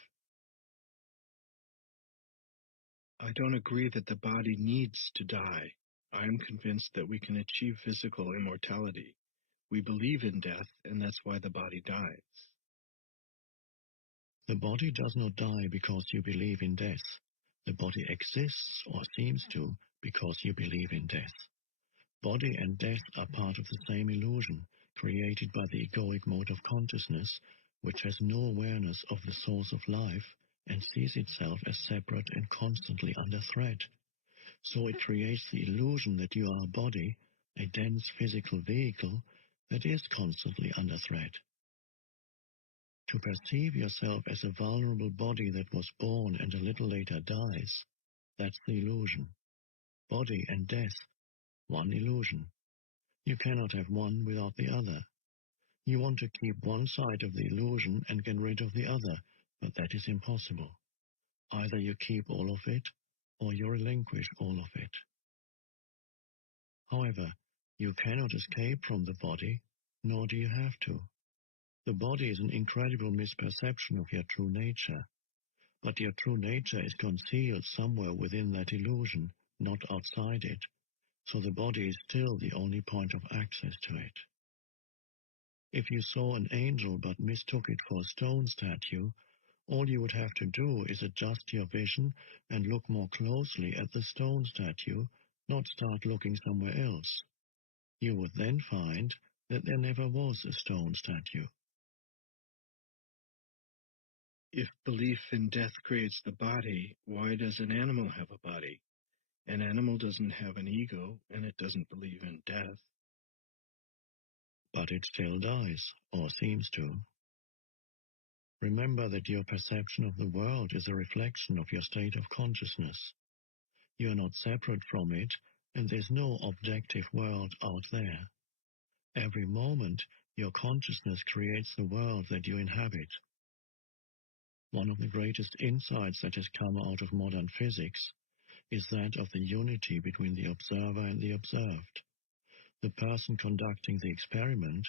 I don't agree that the body needs to die. I am convinced that we can achieve physical immortality. We believe in death, and that's why the body dies. The body does not die because you believe in death. The body exists, or seems to, because you believe in death. Body and death are part of the same illusion, created by the egoic mode of consciousness, which has no awareness of the source of life and sees itself as separate and constantly under threat. So it creates the illusion that you are a body, a dense physical vehicle, that is constantly under threat. To perceive yourself as a vulnerable body that was born and a little later dies, that's the illusion. Body and death, one illusion. You cannot have one without the other. You want to keep one side of the illusion and get rid of the other, but that is impossible. Either you keep all of it, or you relinquish all of it. However, you cannot escape from the body, nor do you have to. The body is an incredible misperception of your true nature, but your true nature is concealed somewhere within that illusion, not outside it, so the body is still the only point of access to it. If you saw an angel but mistook it for a stone statue, all you would have to do is adjust your vision and look more closely at the stone statue, not start looking somewhere else. You would then find that there never was a stone statue. If belief in death creates the body, why does an animal have a body? An animal doesn't have an ego, and it doesn't believe in death. But it still dies, or seems to. Remember that your perception of the world is a reflection of your state of consciousness. You are not separate from it, and there's no objective world out there. Every moment, your consciousness creates the world that you inhabit. One of the greatest insights that has come out of modern physics is that of the unity between the observer and the observed. The person conducting the experiment,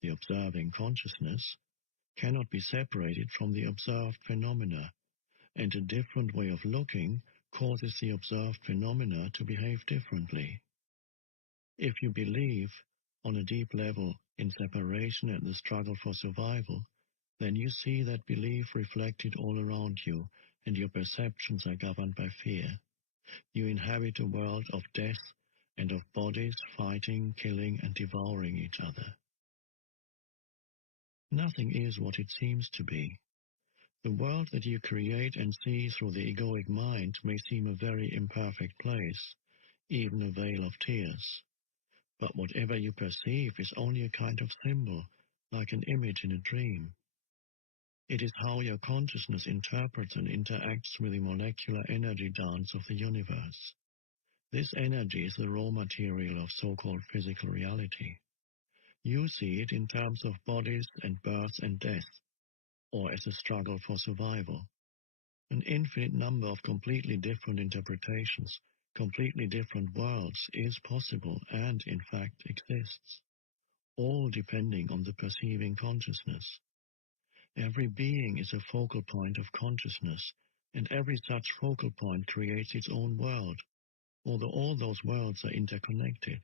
the observing consciousness, cannot be separated from the observed phenomena, and a different way of looking causes the observed phenomena to behave differently. If you believe, on a deep level, in separation and the struggle for survival, then you see that belief reflected all around you, and your perceptions are governed by fear. You inhabit a world of death and of bodies fighting, killing, and devouring each other. Nothing is what it seems to be. The world that you create and see through the egoic mind may seem a very imperfect place, even a vale of tears. But whatever you perceive is only a kind of symbol, like an image in a dream. It is how your consciousness interprets and interacts with the molecular energy dance of the universe. This energy is the raw material of so-called physical reality. You see it in terms of bodies and birth and death, or as a struggle for survival. An infinite number of completely different interpretations, completely different worlds is possible and, in fact, exists, all depending on the perceiving consciousness. Every being is a focal point of consciousness, and every such focal point creates its own world, although all those worlds are interconnected.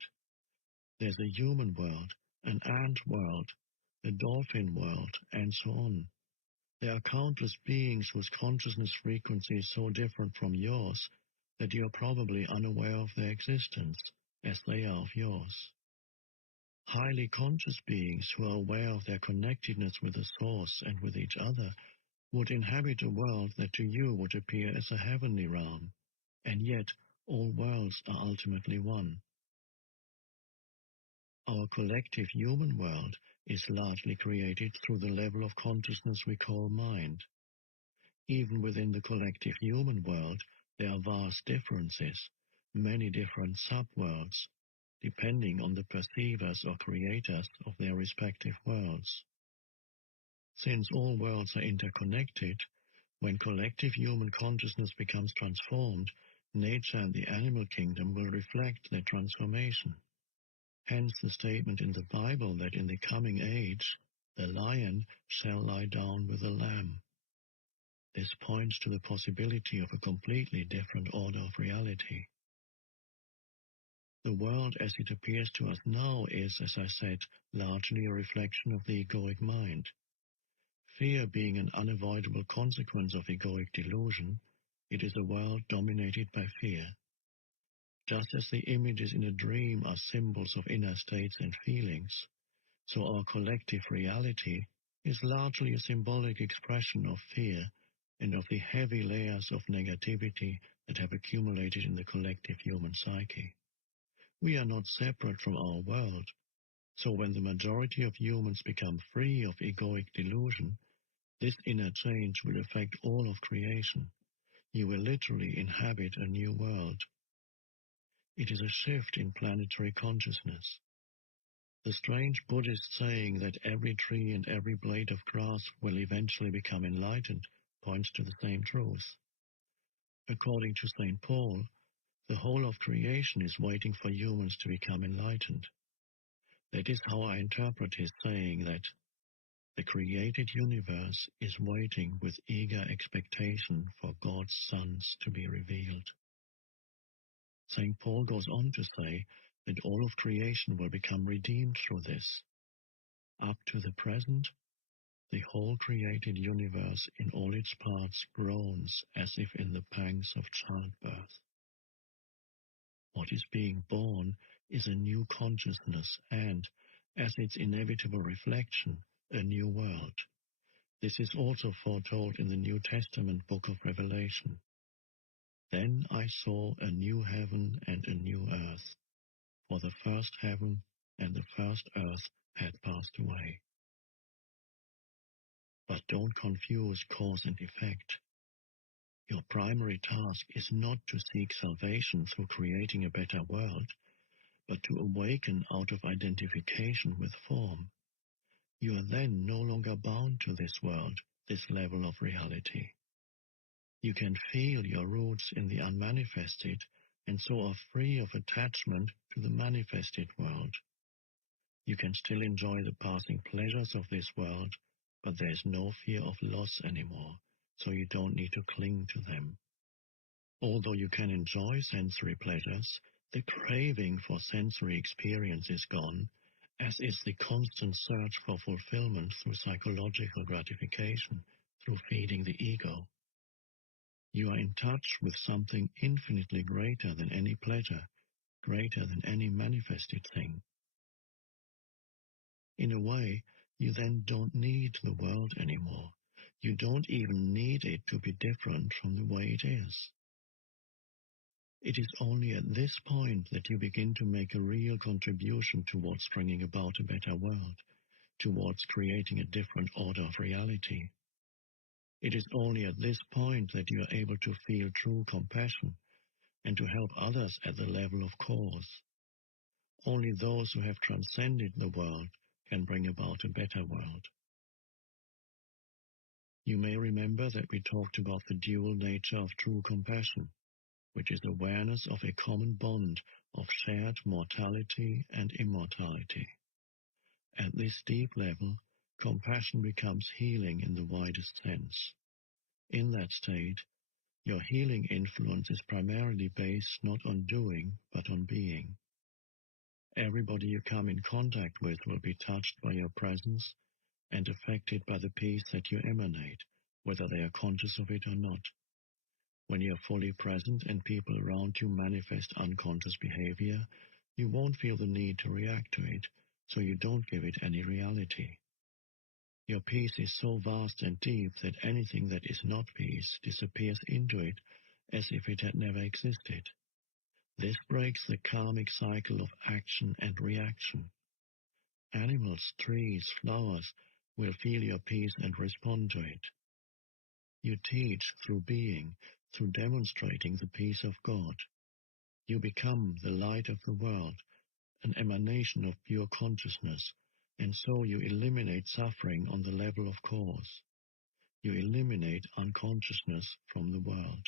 There's a human world, an ant world, a dolphin world, and so on. There are countless beings whose consciousness frequency is so different from yours that you are probably unaware of their existence, as they are of yours. Highly conscious beings who are aware of their connectedness with the Source and with each other would inhabit a world that to you would appear as a heavenly realm, and yet all worlds are ultimately one. Our collective human world is largely created through the level of consciousness we call mind. Even within the collective human world, there are vast differences, many different subworlds, depending on the perceivers or creators of their respective worlds. Since all worlds are interconnected, when collective human consciousness becomes transformed, nature and the animal kingdom will reflect their transformation. Hence the statement in the Bible that in the coming age, the lion shall lie down with the lamb. This points to the possibility of a completely different order of reality. The world as it appears to us now is, as I said, largely a reflection of the egoic mind. Fear being an unavoidable consequence of egoic delusion, it is a world dominated by fear. Just as the images in a dream are symbols of inner states and feelings, so our collective reality is largely a symbolic expression of fear and of the heavy layers of negativity that have accumulated in the collective human psyche. We are not separate from our world, so when the majority of humans become free of egoic delusion, this inner change will affect all of creation. You will literally inhabit a new world. It is a shift in planetary consciousness. The strange Buddhist saying that every tree and every blade of grass will eventually become enlightened points to the same truth. According to St. Paul, the whole of creation is waiting for humans to become enlightened. That is how I interpret his saying that the created universe is waiting with eager expectation for God's sons to be revealed. St. Paul goes on to say that all of creation will become redeemed through this. Up to the present, the whole created universe in all its parts groans as if in the pangs of childbirth. What is being born is a new consciousness and, as its inevitable reflection, a new world. This is also foretold in the New Testament book of Revelation. Then I saw a new heaven and a new earth, for the first heaven and the first earth had passed away. But don't confuse cause and effect. Your primary task is not to seek salvation through creating a better world, but to awaken out of identification with form. You are then no longer bound to this world, this level of reality. You can feel your roots in the unmanifested, and so are free of attachment to the manifested world. You can still enjoy the passing pleasures of this world, but there is no fear of loss anymore, so you don't need to cling to them. Although you can enjoy sensory pleasures, the craving for sensory experience is gone, as is the constant search for fulfillment through psychological gratification, through feeding the ego. You are in touch with something infinitely greater than any pleasure, greater than any manifested thing. In a way, you then don't need the world anymore. You don't even need it to be different from the way it is. It is only at this point that you begin to make a real contribution towards bringing about a better world, towards creating a different order of reality. It is only at this point that you are able to feel true compassion and to help others at the level of cause. Only those who have transcended the world can bring about a better world. You may remember that we talked about the dual nature of true compassion, which is awareness of a common bond of shared mortality and immortality. At this deep level, compassion becomes healing in the widest sense. In that state, your healing influence is primarily based not on doing, but on being. Everybody you come in contact with will be touched by your presence and affected by the peace that you emanate, whether they are conscious of it or not. When you are fully present and people around you manifest unconscious behavior, you won't feel the need to react to it, so you don't give it any reality. Your peace is so vast and deep that anything that is not peace disappears into it as if it had never existed. This breaks the karmic cycle of action and reaction. Animals, trees, flowers will feel your peace and respond to it. You teach through being, through demonstrating the peace of God. You become the light of the world, an emanation of pure consciousness, and so you eliminate suffering on the level of cause. You eliminate unconsciousness from the world.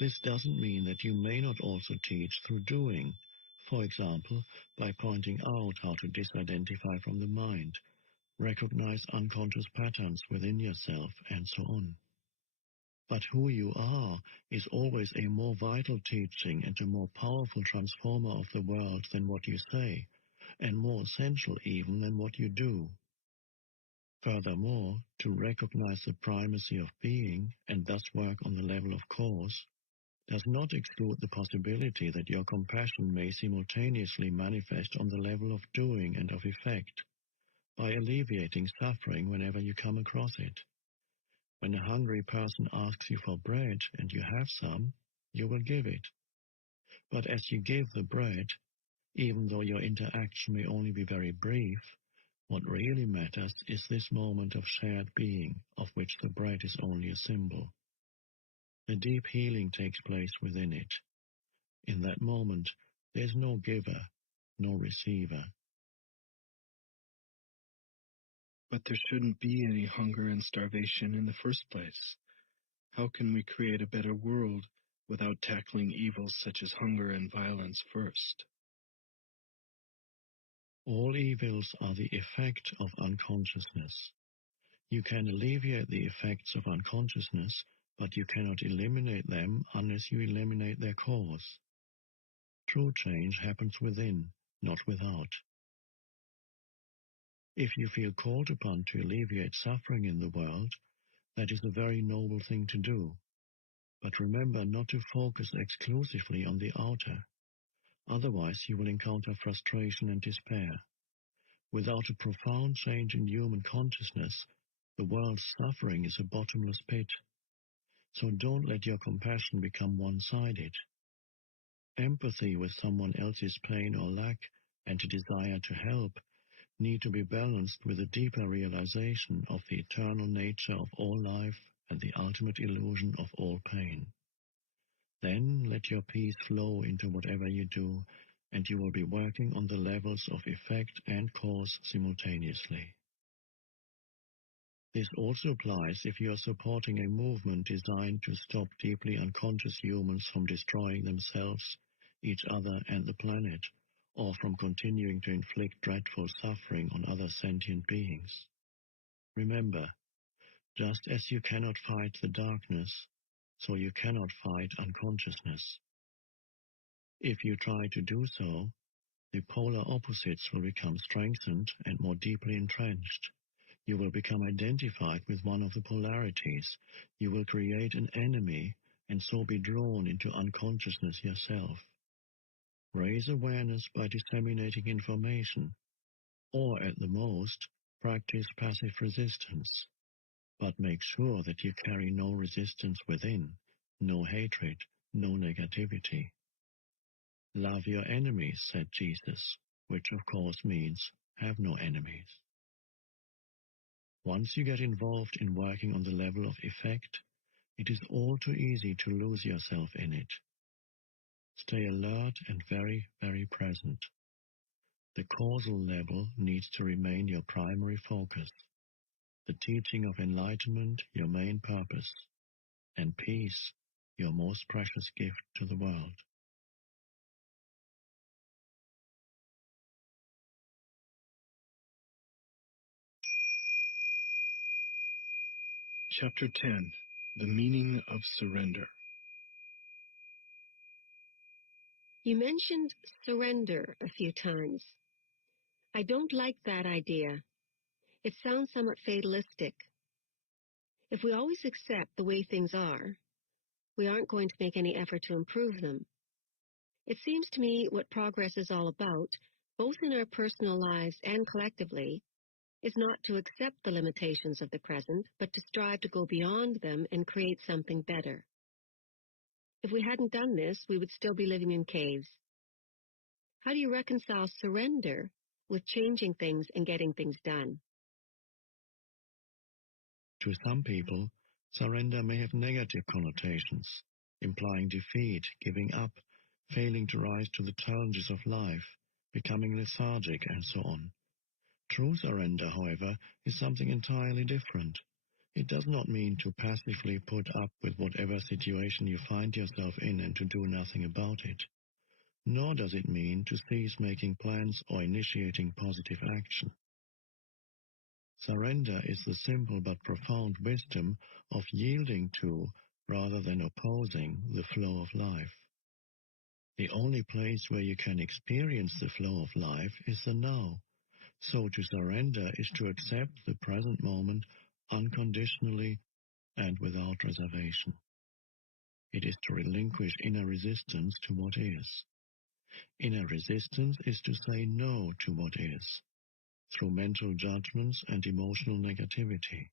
This doesn't mean that you may not also teach through doing, for example, by pointing out how to disidentify from the mind, recognize unconscious patterns within yourself, and so on. But who you are is always a more vital teaching and a more powerful transformer of the world than what you say, and more essential even than what you do. Furthermore, to recognize the primacy of being, and thus work on the level of cause, does not exclude the possibility that your compassion may simultaneously manifest on the level of doing and of effect, by alleviating suffering whenever you come across it. When a hungry person asks you for bread and you have some, you will give it. But as you give the bread, even though your interaction may only be very brief, what really matters is this moment of shared being, of which the bread is only a symbol. A deep healing takes place within it. In that moment, there is no giver, no receiver. But there shouldn't be any hunger and starvation in the first place. How can we create a better world without tackling evils such as hunger and violence first? All evils are the effect of unconsciousness. You can alleviate the effects of unconsciousness, but you cannot eliminate them unless you eliminate their cause. True change happens within, not without. If you feel called upon to alleviate suffering in the world, that is a very noble thing to do. But remember not to focus exclusively on the outer. Otherwise, you will encounter frustration and despair. Without a profound change in human consciousness, the world's suffering is a bottomless pit. So don't let your compassion become one-sided. Empathy with someone else's pain or lack and a desire to help need to be balanced with a deeper realization of the eternal nature of all life and the ultimate illusion of all pain. Then let your peace flow into whatever you do, and you will be working on the levels of effect and cause simultaneously. This also applies if you are supporting a movement designed to stop deeply unconscious humans from destroying themselves, each other, and the planet, or from continuing to inflict dreadful suffering on other sentient beings. Remember, just as you cannot fight the darkness, so you cannot fight unconsciousness. If you try to do so, the polar opposites will become strengthened and more deeply entrenched. You will become identified with one of the polarities. You will create an enemy and so be drawn into unconsciousness yourself. Raise awareness by disseminating information, or at the most, practice passive resistance. But make sure that you carry no resistance within, no hatred, no negativity. Love your enemies, said Jesus, which of course means have no enemies. Once you get involved in working on the level of effect, it is all too easy to lose yourself in it. Stay alert and very, very present. The causal level needs to remain your primary focus, the teaching of enlightenment your main purpose, and peace your most precious gift to the world. Chapter 10. The Meaning of Surrender. You mentioned surrender a few times. I don't like that idea. It sounds somewhat fatalistic. If we always accept the way things are, we aren't going to make any effort to improve them. It seems to me what progress is all about, both in our personal lives and collectively, is not to accept the limitations of the present, but to strive to go beyond them and create something better. If we hadn't done this, we would still be living in caves. How do you reconcile surrender with changing things and getting things done? To some people, surrender may have negative connotations, implying defeat, giving up, failing to rise to the challenges of life, becoming lethargic, and so on. True surrender, however, is something entirely different. It does not mean to passively put up with whatever situation you find yourself in and to do nothing about it. Nor does it mean to cease making plans or initiating positive action. Surrender is the simple but profound wisdom of yielding to, rather than opposing, the flow of life. The only place where you can experience the flow of life is the now. So to surrender is to accept the present moment unconditionally and without reservation. It is to relinquish inner resistance to what is. Inner resistance is to say no to what is, through mental judgments and emotional negativity.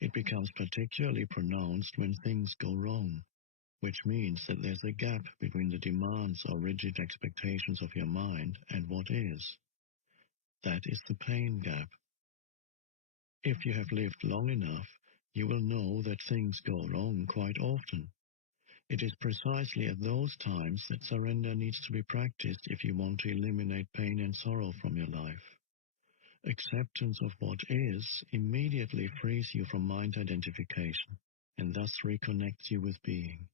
It becomes particularly pronounced when things go wrong, which means that there's a gap between the demands or rigid expectations of your mind and what is. That is the pain gap. If you have lived long enough, you will know that things go wrong quite often. It is precisely at those times that surrender needs to be practiced if you want to eliminate pain and sorrow from your life. Acceptance of what is immediately frees you from mind identification and thus reconnects you with being.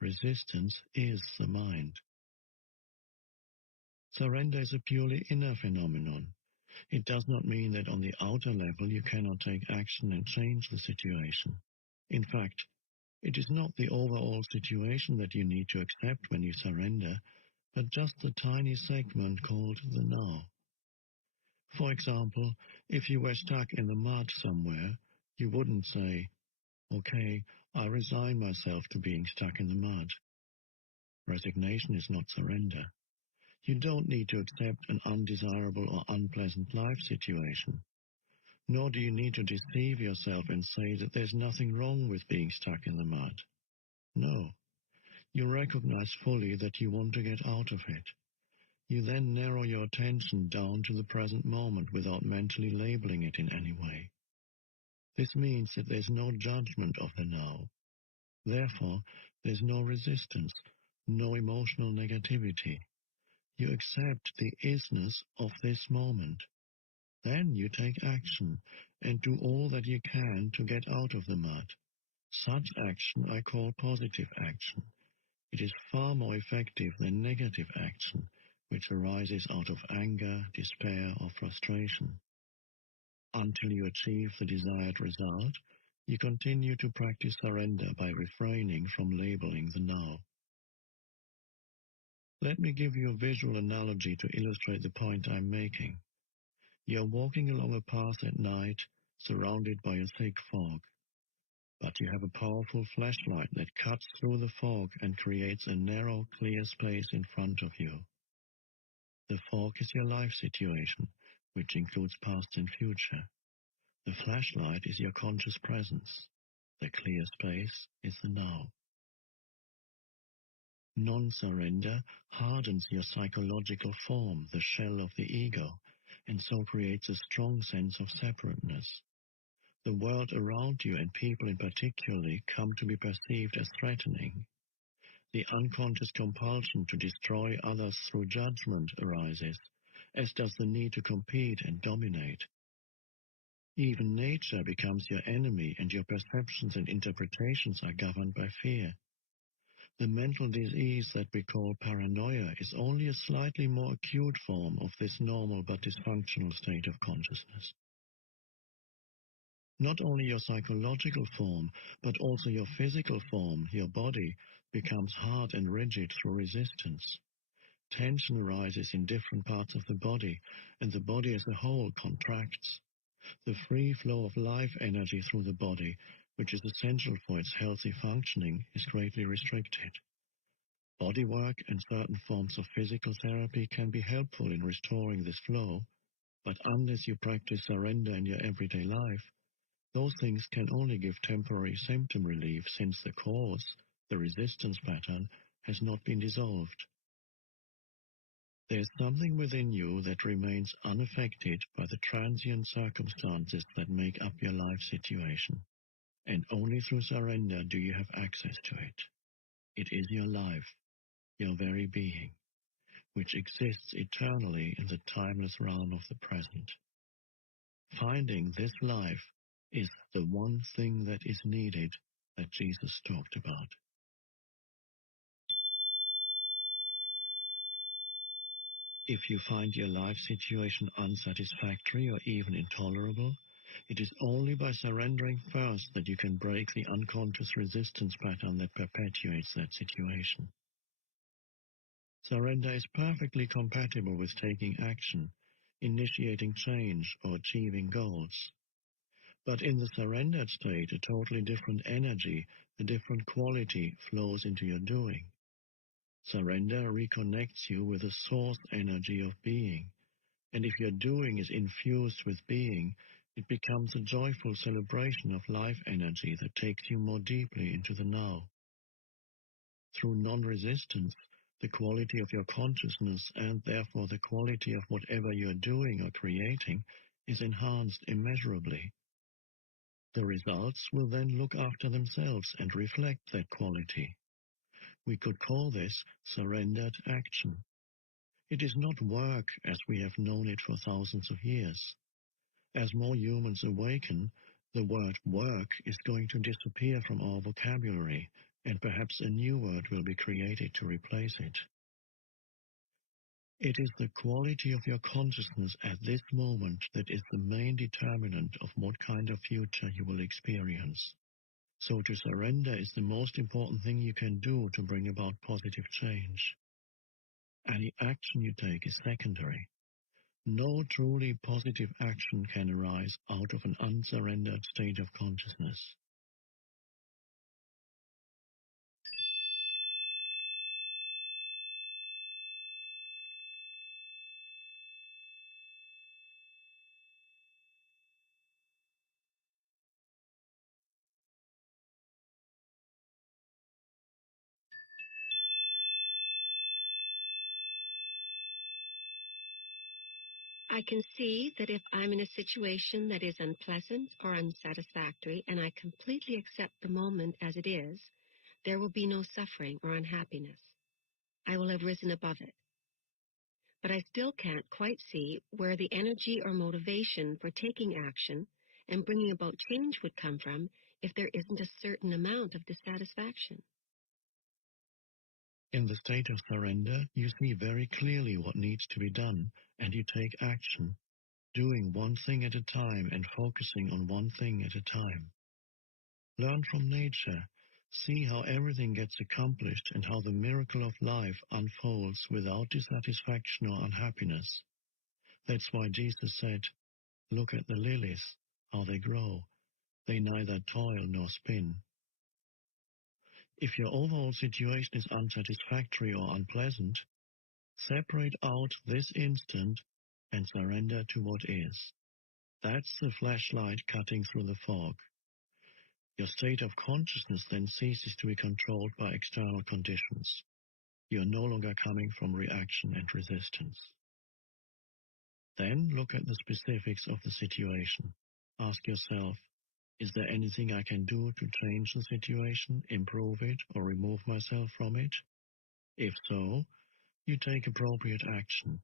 Resistance is the mind. Surrender is a purely inner phenomenon. It does not mean that on the outer level you cannot take action and change the situation. In fact, it is not the overall situation that you need to accept when you surrender, but just the tiny segment called the now. For example, if you were stuck in the mud somewhere, you wouldn't say, "Okay, I resign myself to being stuck in the mud." Resignation is not surrender. You don't need to accept an undesirable or unpleasant life situation. Nor do you need to deceive yourself and say that there's nothing wrong with being stuck in the mud. No. You recognize fully that you want to get out of it. You then narrow your attention down to the present moment without mentally labeling it in any way. This means that there's no judgment of the now. Therefore, there's no resistance, no emotional negativity. You accept the isness of this moment. Then you take action and do all that you can to get out of the mud. Such action I call positive action. It is far more effective than negative action, which arises out of anger, despair, or frustration. Until you achieve the desired result, you continue to practice surrender by refraining from labeling the now. Let me give you a visual analogy to illustrate the point I'm making. You are walking along a path at night, surrounded by a thick fog. But you have a powerful flashlight that cuts through the fog and creates a narrow, clear space in front of you. The fog is your life situation, which includes past and future. The flashlight is your conscious presence. The clear space is the now. Non-surrender hardens your psychological form, the shell of the ego, and so creates a strong sense of separateness. The world around you and people in particular come to be perceived as threatening. The unconscious compulsion to destroy others through judgment arises, as does the need to compete and dominate. Even nature becomes your enemy, and your perceptions and interpretations are governed by fear. The mental disease that we call paranoia is only a slightly more acute form of this normal but dysfunctional state of consciousness. Not only your psychological form, but also your physical form, your body, becomes hard and rigid through resistance. Tension arises in different parts of the body, and the body as a whole contracts. The free flow of life energy through the body, which is essential for its healthy functioning, is greatly restricted. Body work and certain forms of physical therapy can be helpful in restoring this flow, but unless you practice surrender in your everyday life, those things can only give temporary symptom relief since the cause, the resistance pattern, has not been dissolved. There is something within you that remains unaffected by the transient circumstances that make up your life situation, and only through surrender do you have access to it. It is your life, your very being, which exists eternally in the timeless realm of the present. Finding this life is the one thing that is needed that Jesus talked about. If you find your life situation unsatisfactory or even intolerable, it is only by surrendering first that you can break the unconscious resistance pattern that perpetuates that situation. Surrender is perfectly compatible with taking action, initiating change, or achieving goals. But in the surrendered state, a totally different energy, a different quality flows into your doing. Surrender reconnects you with the source energy of being, and if your doing is infused with being, it becomes a joyful celebration of life energy that takes you more deeply into the now. Through non-resistance, the quality of your consciousness and therefore the quality of whatever you are doing or creating is enhanced immeasurably. The results will then look after themselves and reflect that quality. We could call this surrendered action. It is not work as we have known it for thousands of years. As more humans awaken, the word work is going to disappear from our vocabulary, and perhaps a new word will be created to replace it. It is the quality of your consciousness at this moment that is the main determinant of what kind of future you will experience. So to surrender is the most important thing you can do to bring about positive change. Any action you take is secondary. No truly positive action can arise out of an unsurrendered state of consciousness. I can see that if I'm in a situation that is unpleasant or unsatisfactory and I completely accept the moment as it is, there will be no suffering or unhappiness. I will have risen above it. But I still can't quite see where the energy or motivation for taking action and bringing about change would come from if there isn't a certain amount of dissatisfaction. In the state of surrender, you see very clearly what needs to be done, and you take action, doing one thing at a time and focusing on one thing at a time. Learn from nature. See how everything gets accomplished and how the miracle of life unfolds without dissatisfaction or unhappiness. That's why Jesus said, "Look at the lilies, how they grow. They neither toil nor spin." If your overall situation is unsatisfactory or unpleasant, separate out this instant and surrender to what is. That's the flashlight cutting through the fog. Your state of consciousness then ceases to be controlled by external conditions. You are no longer coming from reaction and resistance. Then look at the specifics of the situation. Ask yourself, is there anything I can do to change the situation, improve it, or remove myself from it? If so, you take appropriate action.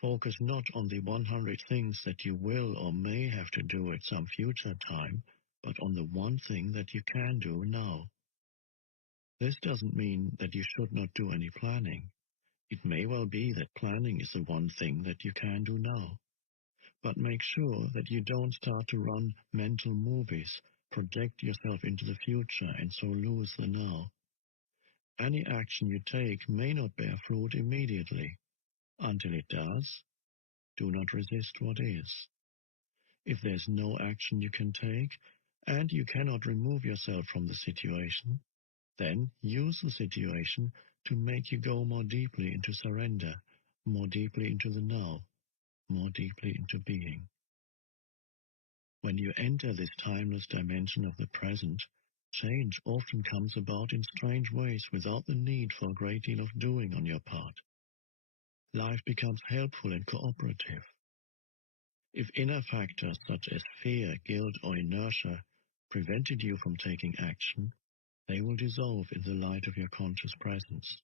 Focus not on the 100 things that you will or may have to do at some future time, but on the one thing that you can do now. This doesn't mean that you should not do any planning. It may well be that planning is the one thing that you can do now. But make sure that you don't start to run mental movies, project yourself into the future, and so lose the now. Any action you take may not bear fruit immediately. Until it does, do not resist what is. If there's no action you can take, and you cannot remove yourself from the situation, then use the situation to make you go more deeply into surrender, more deeply into the now, more deeply into being. When you enter this timeless dimension of the present, change often comes about in strange ways without the need for a great deal of doing on your part. Life becomes helpful and cooperative. If inner factors such as fear, guilt, or inertia prevented you from taking action, they will dissolve in the light of your conscious presence.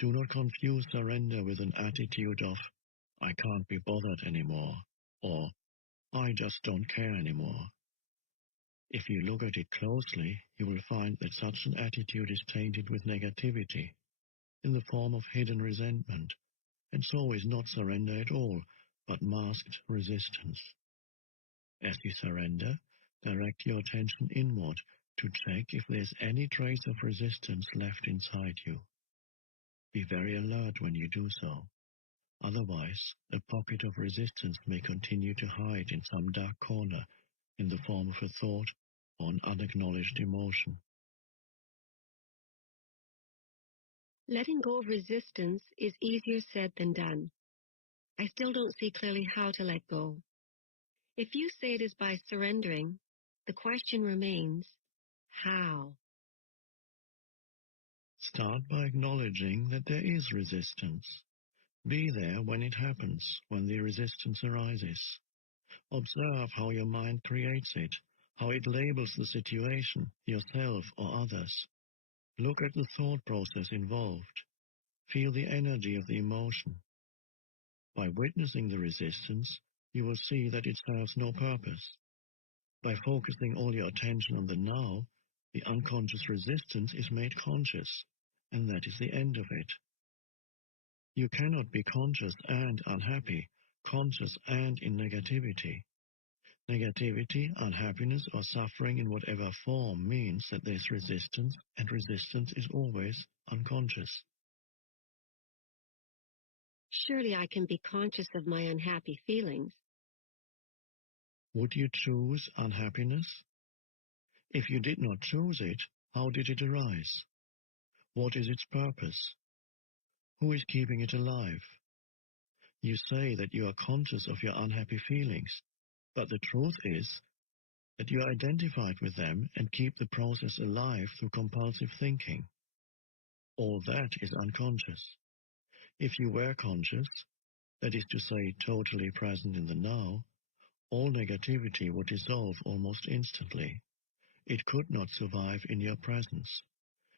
Do not confuse surrender with an attitude of, "I can't be bothered anymore," or "I just don't care anymore." If you look at it closely, you will find that such an attitude is tainted with negativity, in the form of hidden resentment, and so is not surrender at all, but masked resistance. As you surrender, direct your attention inward to check if there's any trace of resistance left inside you. Be very alert when you do so. Otherwise, a pocket of resistance may continue to hide in some dark corner in the form of a thought or an unacknowledged emotion. Letting go of resistance is easier said than done. I still don't see clearly how to let go. If you say it is by surrendering, the question remains, how? Start by acknowledging that there is resistance. Be there when it happens, when the resistance arises. Observe how your mind creates it, how it labels the situation, yourself or others. Look at the thought process involved. Feel the energy of the emotion. By witnessing the resistance, you will see that it serves no purpose. By focusing all your attention on the now, the unconscious resistance is made conscious, and that is the end of it. You cannot be conscious and unhappy, conscious and in negativity. Negativity, unhappiness, or suffering in whatever form means that there's resistance, and resistance is always unconscious. Surely I can be conscious of my unhappy feelings. Would you choose unhappiness? If you did not choose it, how did it arise? What is its purpose? Who is keeping it alive? You say that you are conscious of your unhappy feelings, but the truth is that you are identified with them and keep the process alive through compulsive thinking. All that is unconscious. If you were conscious, that is to say, totally present in the now, all negativity would dissolve almost instantly. It could not survive in your presence.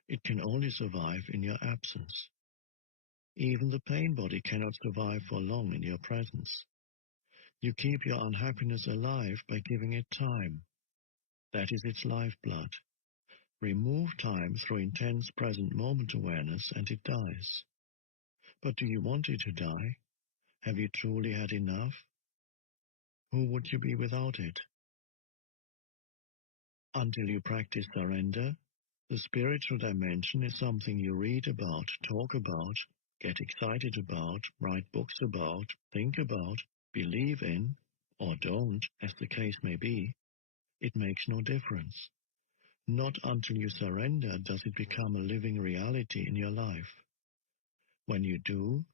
It can only survive in your absence. Even the pain body cannot survive for long in your presence. You keep your unhappiness alive by giving it time. That is its lifeblood. Remove time through intense present moment awareness and it dies. But do you want it to die? Have you truly had enough? Who would you be without it? Until you practice surrender, the spiritual dimension is something you read about, talk about, get excited about, write books about, think about, believe in, or don't, as the case may be. It makes no difference. Not until you surrender does it become a living reality in your life. When you do,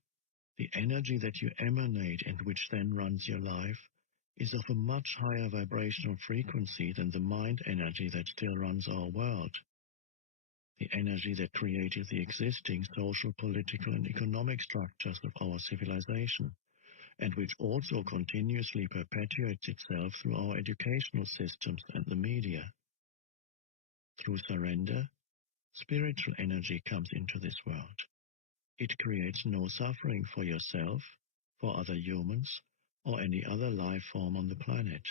the energy that you emanate and which then runs your life is of a much higher vibrational frequency than the mind energy that still runs our world. The energy that created the existing social, political, and economic structures of our civilization, and which also continuously perpetuates itself through our educational systems and the media. Through surrender, spiritual energy comes into this world. It creates no suffering for yourself, for other humans, or any other life form on the planet.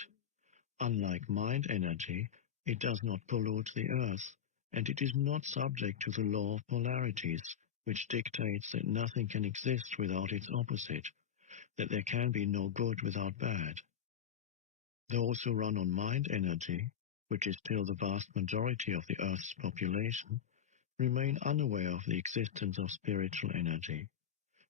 Unlike mind energy, it does not pollute the earth, and it is not subject to the law of polarities, which dictates that nothing can exist without its opposite, that there can be no good without bad. Those who run on mind energy, which is still the vast majority of the Earth's population, remain unaware of the existence of spiritual energy.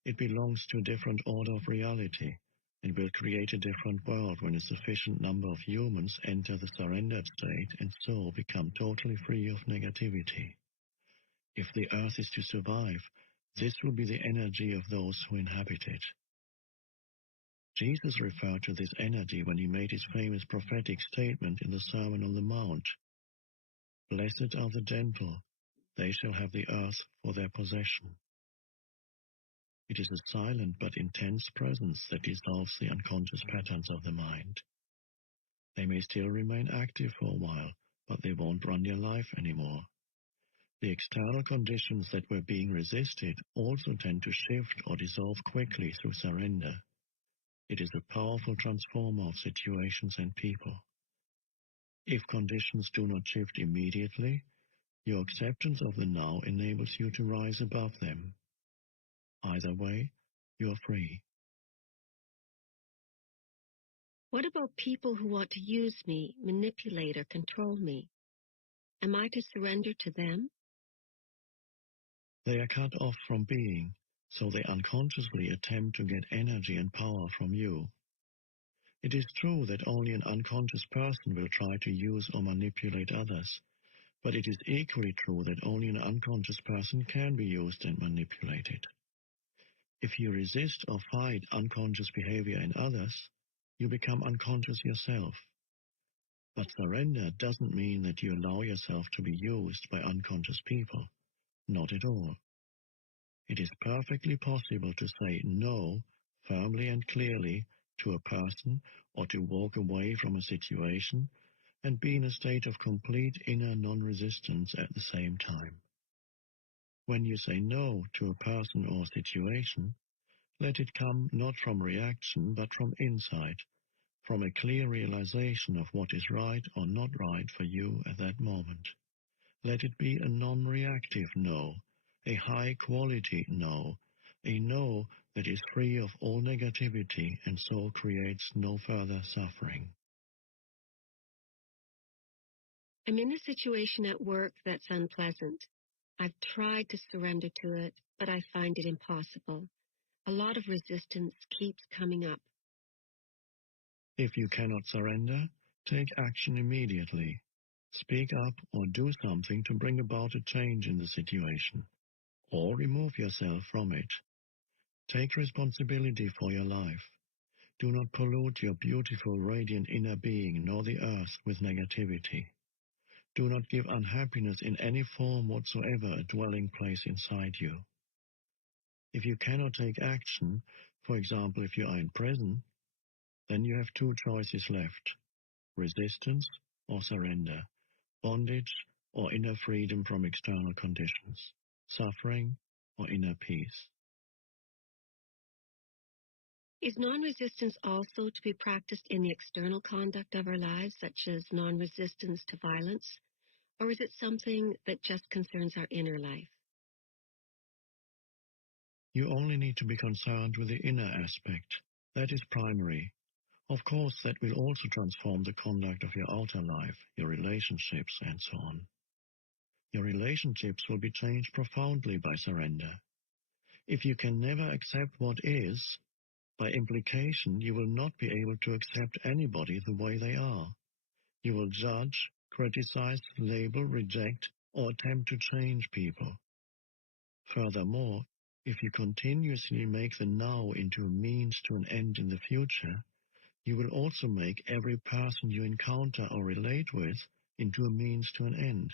It belongs to a different order of reality, and will create a different world when a sufficient number of humans enter the surrendered state and so become totally free of negativity. If the earth is to survive, this will be the energy of those who inhabit it. Jesus referred to this energy when he made his famous prophetic statement in the Sermon on the Mount. Blessed are the gentle, they shall have the earth for their possession. It is a silent but intense presence that dissolves the unconscious patterns of the mind. They may still remain active for a while, but they won't run your life anymore. The external conditions that were being resisted also tend to shift or dissolve quickly through surrender. It is a powerful transformer of situations and people. If conditions do not shift immediately, your acceptance of the now enables you to rise above them. Either way, you are free. What about people who want to use me, manipulate, or control me? Am I to surrender to them? They are cut off from being, so they unconsciously attempt to get energy and power from you. It is true that only an unconscious person will try to use or manipulate others, but it is equally true that only an unconscious person can be used and manipulated. If you resist or fight unconscious behavior in others, you become unconscious yourself. But surrender doesn't mean that you allow yourself to be used by unconscious people. Not at all. It is perfectly possible to say no firmly and clearly to a person or to walk away from a situation and be in a state of complete inner non-resistance at the same time. When you say no to a person or situation, let it come not from reaction but from insight, from a clear realization of what is right or not right for you at that moment. Let it be a non-reactive no, a high-quality no, a no that is free of all negativity and so creates no further suffering. I'm in a situation at work that's unpleasant. I've tried to surrender to it, but I find it impossible. A lot of resistance keeps coming up. If you cannot surrender, take action immediately. Speak up or do something to bring about a change in the situation, or remove yourself from it. Take responsibility for your life. Do not pollute your beautiful, radiant inner being nor the earth with negativity. Do not give unhappiness in any form whatsoever a dwelling place inside you. If you cannot take action, For example, if you are in prison, then you have two choices left: resistance or surrender, bondage or inner freedom from external conditions, suffering or inner peace. Is non-resistance also to be practiced in the external conduct of our lives, such as non-resistance to violence, or is it something that just concerns our inner life? You only need to be concerned with the inner aspect. That is primary. Of course, that will also transform the conduct of your outer life, your relationships, and so on. Your relationships will be changed profoundly by surrender. If you can never accept what is, by implication, you will not be able to accept anybody the way they are. You will judge, criticize, label, reject, or attempt to change people. Furthermore, if you continuously make the now into a means to an end in the future, you will also make every person you encounter or relate with into a means to an end.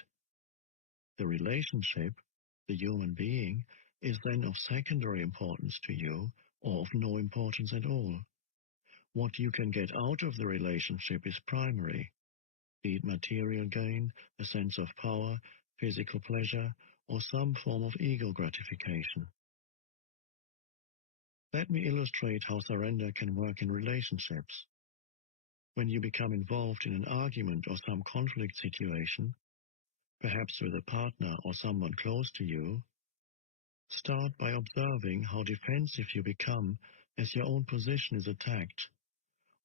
The relationship, the human being, is then of secondary importance to you or of no importance at all. What you can get out of the relationship is primary, be it material gain, a sense of power, physical pleasure, or some form of ego gratification. Let me illustrate how surrender can work in relationships. When you become involved in an argument or some conflict situation, perhaps with a partner or someone close to you, start by observing how defensive you become as your own position is attacked,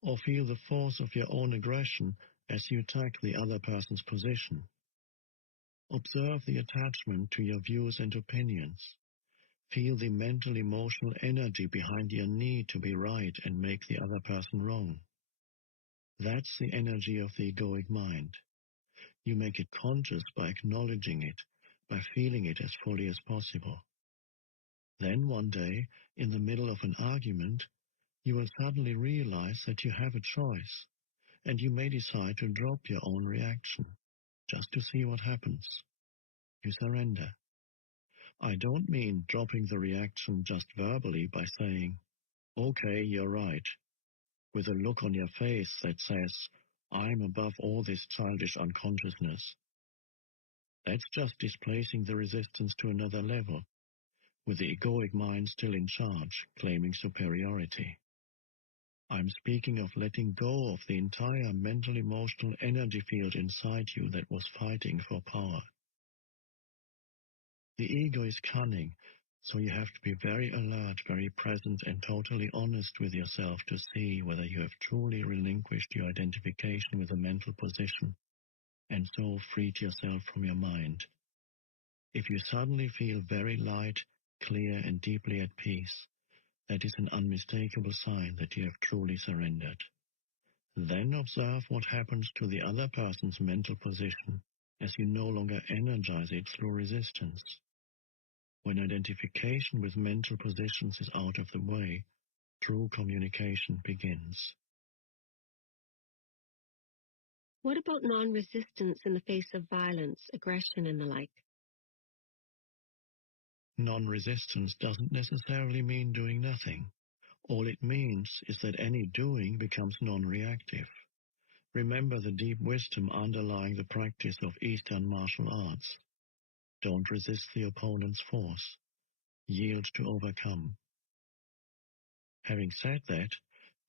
or feel the force of your own aggression as you attack the other person's position. Observe the attachment to your views and opinions. Feel the mental emotional energy behind your need to be right and make the other person wrong. That's the energy of the egoic mind. You make it conscious by acknowledging it, by feeling it as fully as possible. Then one day, in the middle of an argument, you will suddenly realize that you have a choice, and you may decide to drop your own reaction, just to see what happens. You surrender. I don't mean dropping the reaction just verbally by saying, "Okay, you're right," with a look on your face that says, "I'm above all this childish unconsciousness." That's just displacing the resistance to another level, with the egoic mind still in charge, claiming superiority. I'm speaking of letting go of the entire mental-emotional energy field inside you that was fighting for power. The ego is cunning, so you have to be very alert, very present, and totally honest with yourself to see whether you have truly relinquished your identification with a mental position, and so freed yourself from your mind. If you suddenly feel very light, clear, and deeply at peace, that is an unmistakable sign that you have truly surrendered. Then observe what happens to the other person's mental position as you no longer energize it through resistance. When identification with mental positions is out of the way, true communication begins. What about non-resistance in the face of violence, aggression, and the like? Non-resistance doesn't necessarily mean doing nothing. All it means is that any doing becomes non-reactive. Remember the deep wisdom underlying the practice of Eastern martial arts. Don't resist the opponent's force. Yield to overcome. Having said that,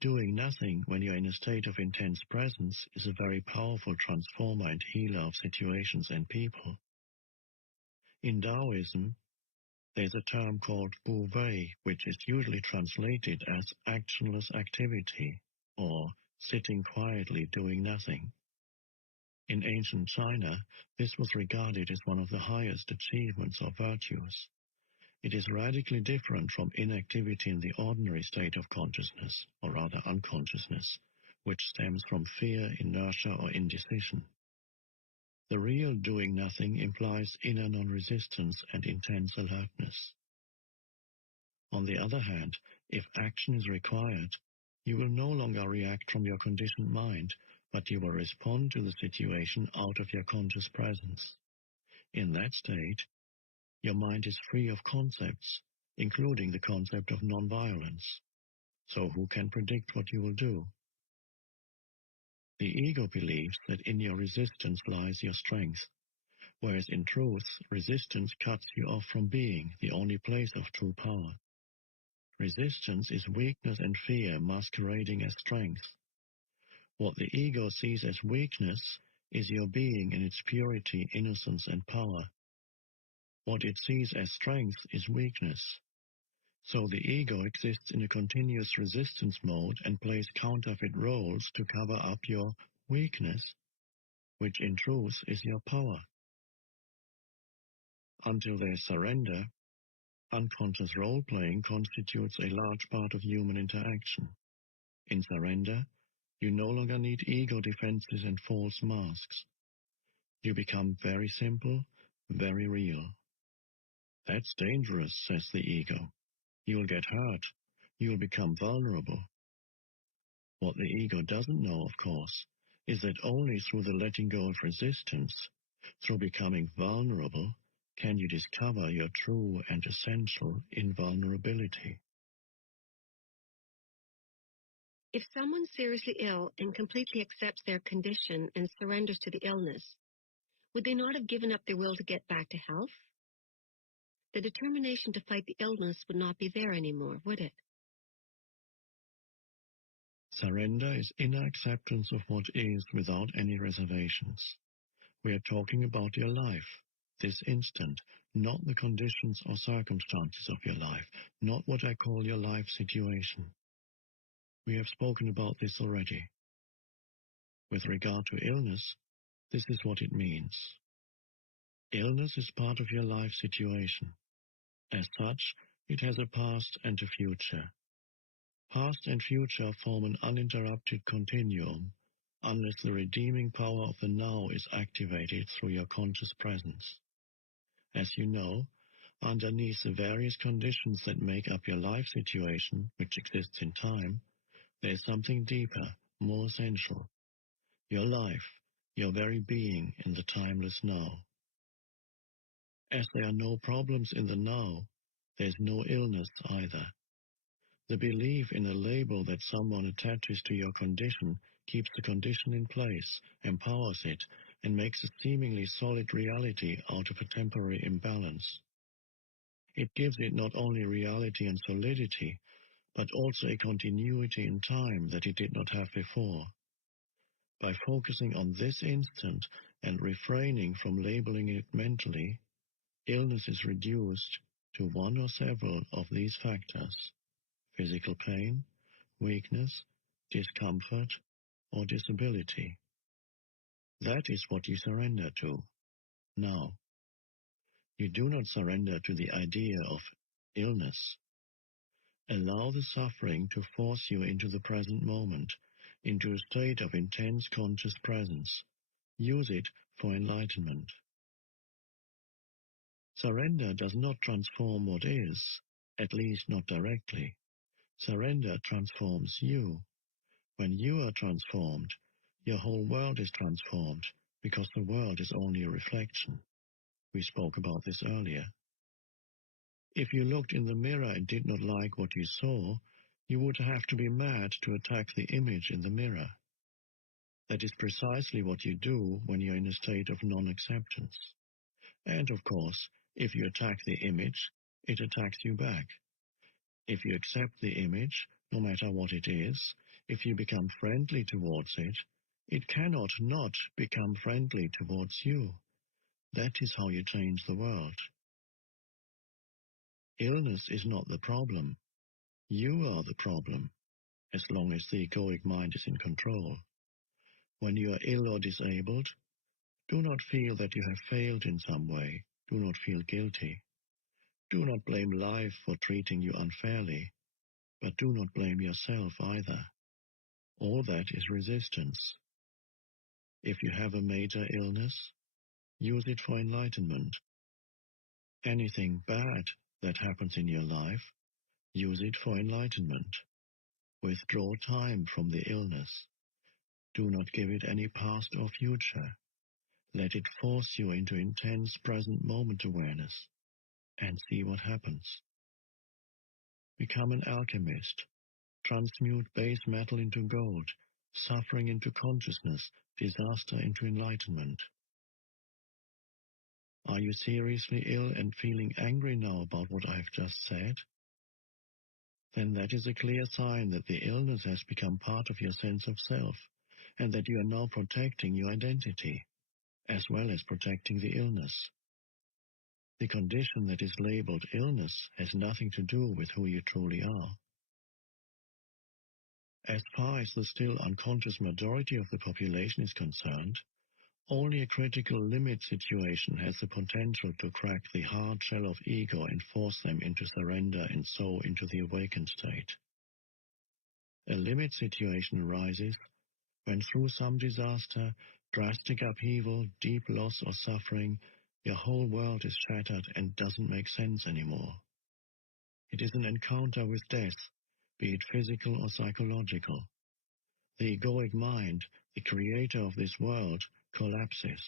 doing nothing when you're in a state of intense presence is a very powerful transformer and healer of situations and people. In Taoism, there's a term called Wu Wei, which is usually translated as actionless activity, or sitting quietly doing nothing. In ancient China, this was regarded as one of the highest achievements or virtues. It is radically different from inactivity in the ordinary state of consciousness, or rather unconsciousness, which stems from fear, inertia, or indecision. The real doing nothing implies inner non-resistance and intense alertness. On the other hand, if action is required, you will no longer react from your conditioned mind, but you will respond to the situation out of your conscious presence. In that state, your mind is free of concepts, including the concept of nonviolence. So who can predict what you will do? The ego believes that in your resistance lies your strength, whereas in truth, resistance cuts you off from being the only place of true power. Resistance is weakness and fear masquerading as strength. What the ego sees as weakness is your being in its purity, innocence, and power. What it sees as strength is weakness. So the ego exists in a continuous resistance mode and plays counterfeit roles to cover up your weakness, which in truth is your power. Until there's surrender, unconscious role-playing constitutes a large part of human interaction. In surrender, you no longer need ego defenses and false masks. You become very simple, very real. That's dangerous, says the ego. You'll get hurt. You'll become vulnerable. What the ego doesn't know, of course, is that only through the letting go of resistance, through becoming vulnerable, can you discover your true and essential invulnerability. If someone's seriously ill and completely accepts their condition and surrenders to the illness, would they not have given up their will to get back to health? The determination to fight the illness would not be there anymore, would it? Surrender is inner acceptance of what is without any reservations. We are talking about your life, this instant, not the conditions or circumstances of your life, not what I call your life situation. We have spoken about this already. With regard to illness, this is what it means. Illness is part of your life situation. As such, it has a past and a future. Past and future form an uninterrupted continuum unless the redeeming power of the now is activated through your conscious presence. As you know, underneath the various conditions that make up your life situation, which exists in time, there is something deeper, more essential. Your life, your very being in the timeless now. As there are no problems in the now, there is no illness either. The belief in a label that someone attaches to your condition keeps the condition in place, empowers it, and makes a seemingly solid reality out of a temporary imbalance. It gives it not only reality and solidity, but also a continuity in time that it did not have before. By focusing on this instant and refraining from labeling it mentally, illness is reduced to one or several of these factors: physical pain, weakness, discomfort, or disability. That is what you surrender to. Now, you do not surrender to the idea of illness. Allow the suffering to force you into the present moment, into a state of intense conscious presence. Use it for enlightenment. Surrender does not transform what is, at least not directly. Surrender transforms you. When you are transformed, your whole world is transformed, because the world is only a reflection. We spoke about this earlier. If you looked in the mirror and did not like what you saw, you would have to be mad to attack the image in the mirror. That is precisely what you do when you're in a state of non-acceptance. And of course, if you attack the image, it attacks you back. If you accept the image, no matter what it is, if you become friendly towards it, it cannot not become friendly towards you. That is how you change the world. Illness is not the problem. You are the problem, as long as the egoic mind is in control. When you are ill or disabled, do not feel that you have failed in some way. Do not feel guilty. Do not blame life for treating you unfairly, but do not blame yourself either. All that is resistance. If you have a major illness, use it for enlightenment. Anything bad that happens in your life, use it for enlightenment. Withdraw time from the illness. Do not give it any past or future. Let it force you into intense present moment awareness, and see what happens. Become an alchemist. transmute base metal into gold, suffering into consciousness, disaster into enlightenment. Are you seriously ill and feeling angry now about what I have just said? Then that is a clear sign that the illness has become part of your sense of self, and that you are now protecting your identity, as well as protecting the illness. The condition that is labeled illness has nothing to do with who you truly are. As far as the still unconscious majority of the population is concerned, only a critical limit situation has the potential to crack the hard shell of ego and force them into surrender and so into the awakened state. A limit situation arises when through some disaster, drastic upheaval, deep loss or suffering, your whole world is shattered and doesn't make sense anymore. It is an encounter with death, be it physical or psychological. The egoic mind, the creator of this world, collapses.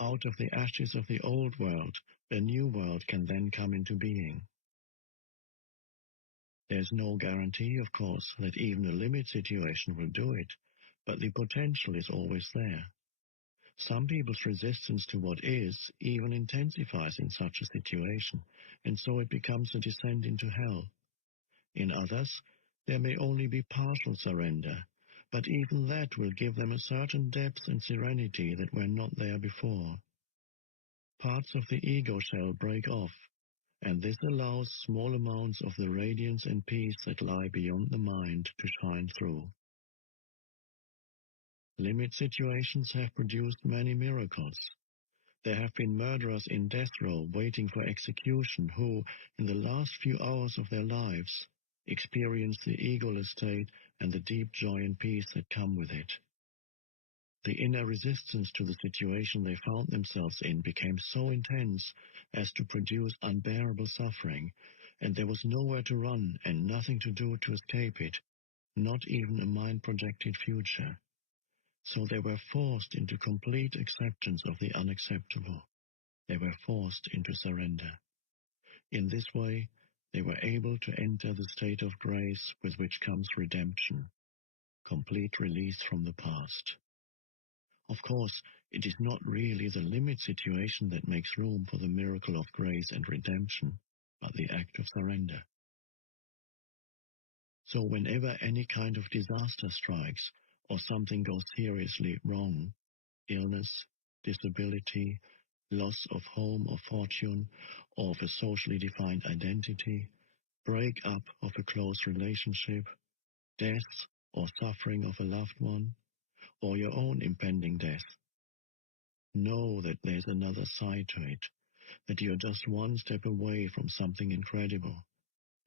Out of the ashes of the old world, a new world can then come into being. There's no guarantee, of course, that even a limit situation will do it, but the potential is always there. Some people's resistance to what is even intensifies in such a situation, and so it becomes a descent into hell. In others, there may only be partial surrender, but even that will give them a certain depth and serenity that were not there before. Parts of the ego shell break off, and this allows small amounts of the radiance and peace that lie beyond the mind to shine through. Limit situations have produced many miracles. There have been murderers in death row waiting for execution who, in the last few hours of their lives, experienced the egoless state and the deep joy and peace that come with it. The inner resistance to the situation they found themselves in became so intense as to produce unbearable suffering, and there was nowhere to run and nothing to do to escape it, not even a mind-projected future. So they were forced into complete acceptance of the unacceptable. They were forced into surrender. In this way, they were able to enter the state of grace with which comes redemption, complete release from the past. Of course, it is not really the limit situation that makes room for the miracle of grace and redemption, but the act of surrender. So whenever any kind of disaster strikes, or something goes seriously wrong, illness, disability, loss of home or fortune, or of a socially defined identity, break-up of a close relationship, death or suffering of a loved one, or your own impending death, know that there's another side to it, that you're just one step away from something incredible,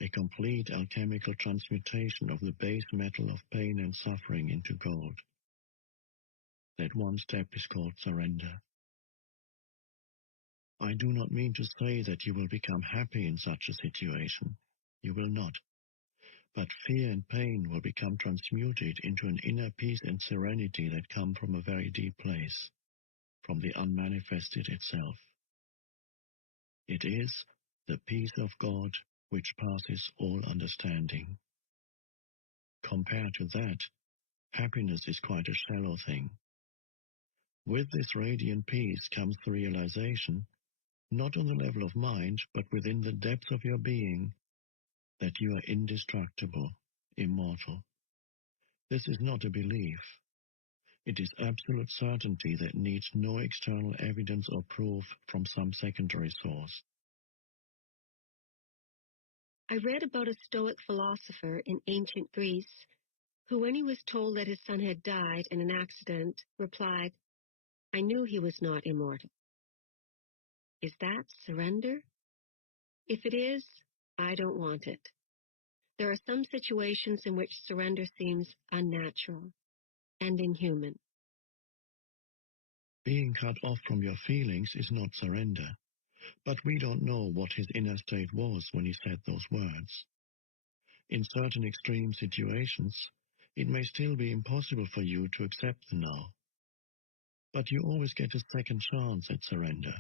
a complete alchemical transmutation of the base metal of pain and suffering into gold. That one step is called surrender. I do not mean to say that you will become happy in such a situation. You will not. But fear and pain will become transmuted into an inner peace and serenity that come from a very deep place, from the unmanifested itself. It is the peace of God which passes all understanding. Compared to that, happiness is quite a shallow thing. With this radiant peace comes the realization, not on the level of mind, but within the depths of your being, that you are indestructible, immortal. This is not a belief. It is absolute certainty that needs no external evidence or proof from some secondary source. I read about a Stoic philosopher in ancient Greece who, when he was told that his son had died in an accident, replied, "I knew he was not immortal." Is that surrender? If it is, I don't want it. There are some situations in which surrender seems unnatural and inhuman. Being cut off from your feelings is not surrender, but we don't know what his inner state was when he said those words. In certain extreme situations, it may still be impossible for you to accept the now, but you always get a second chance at surrender.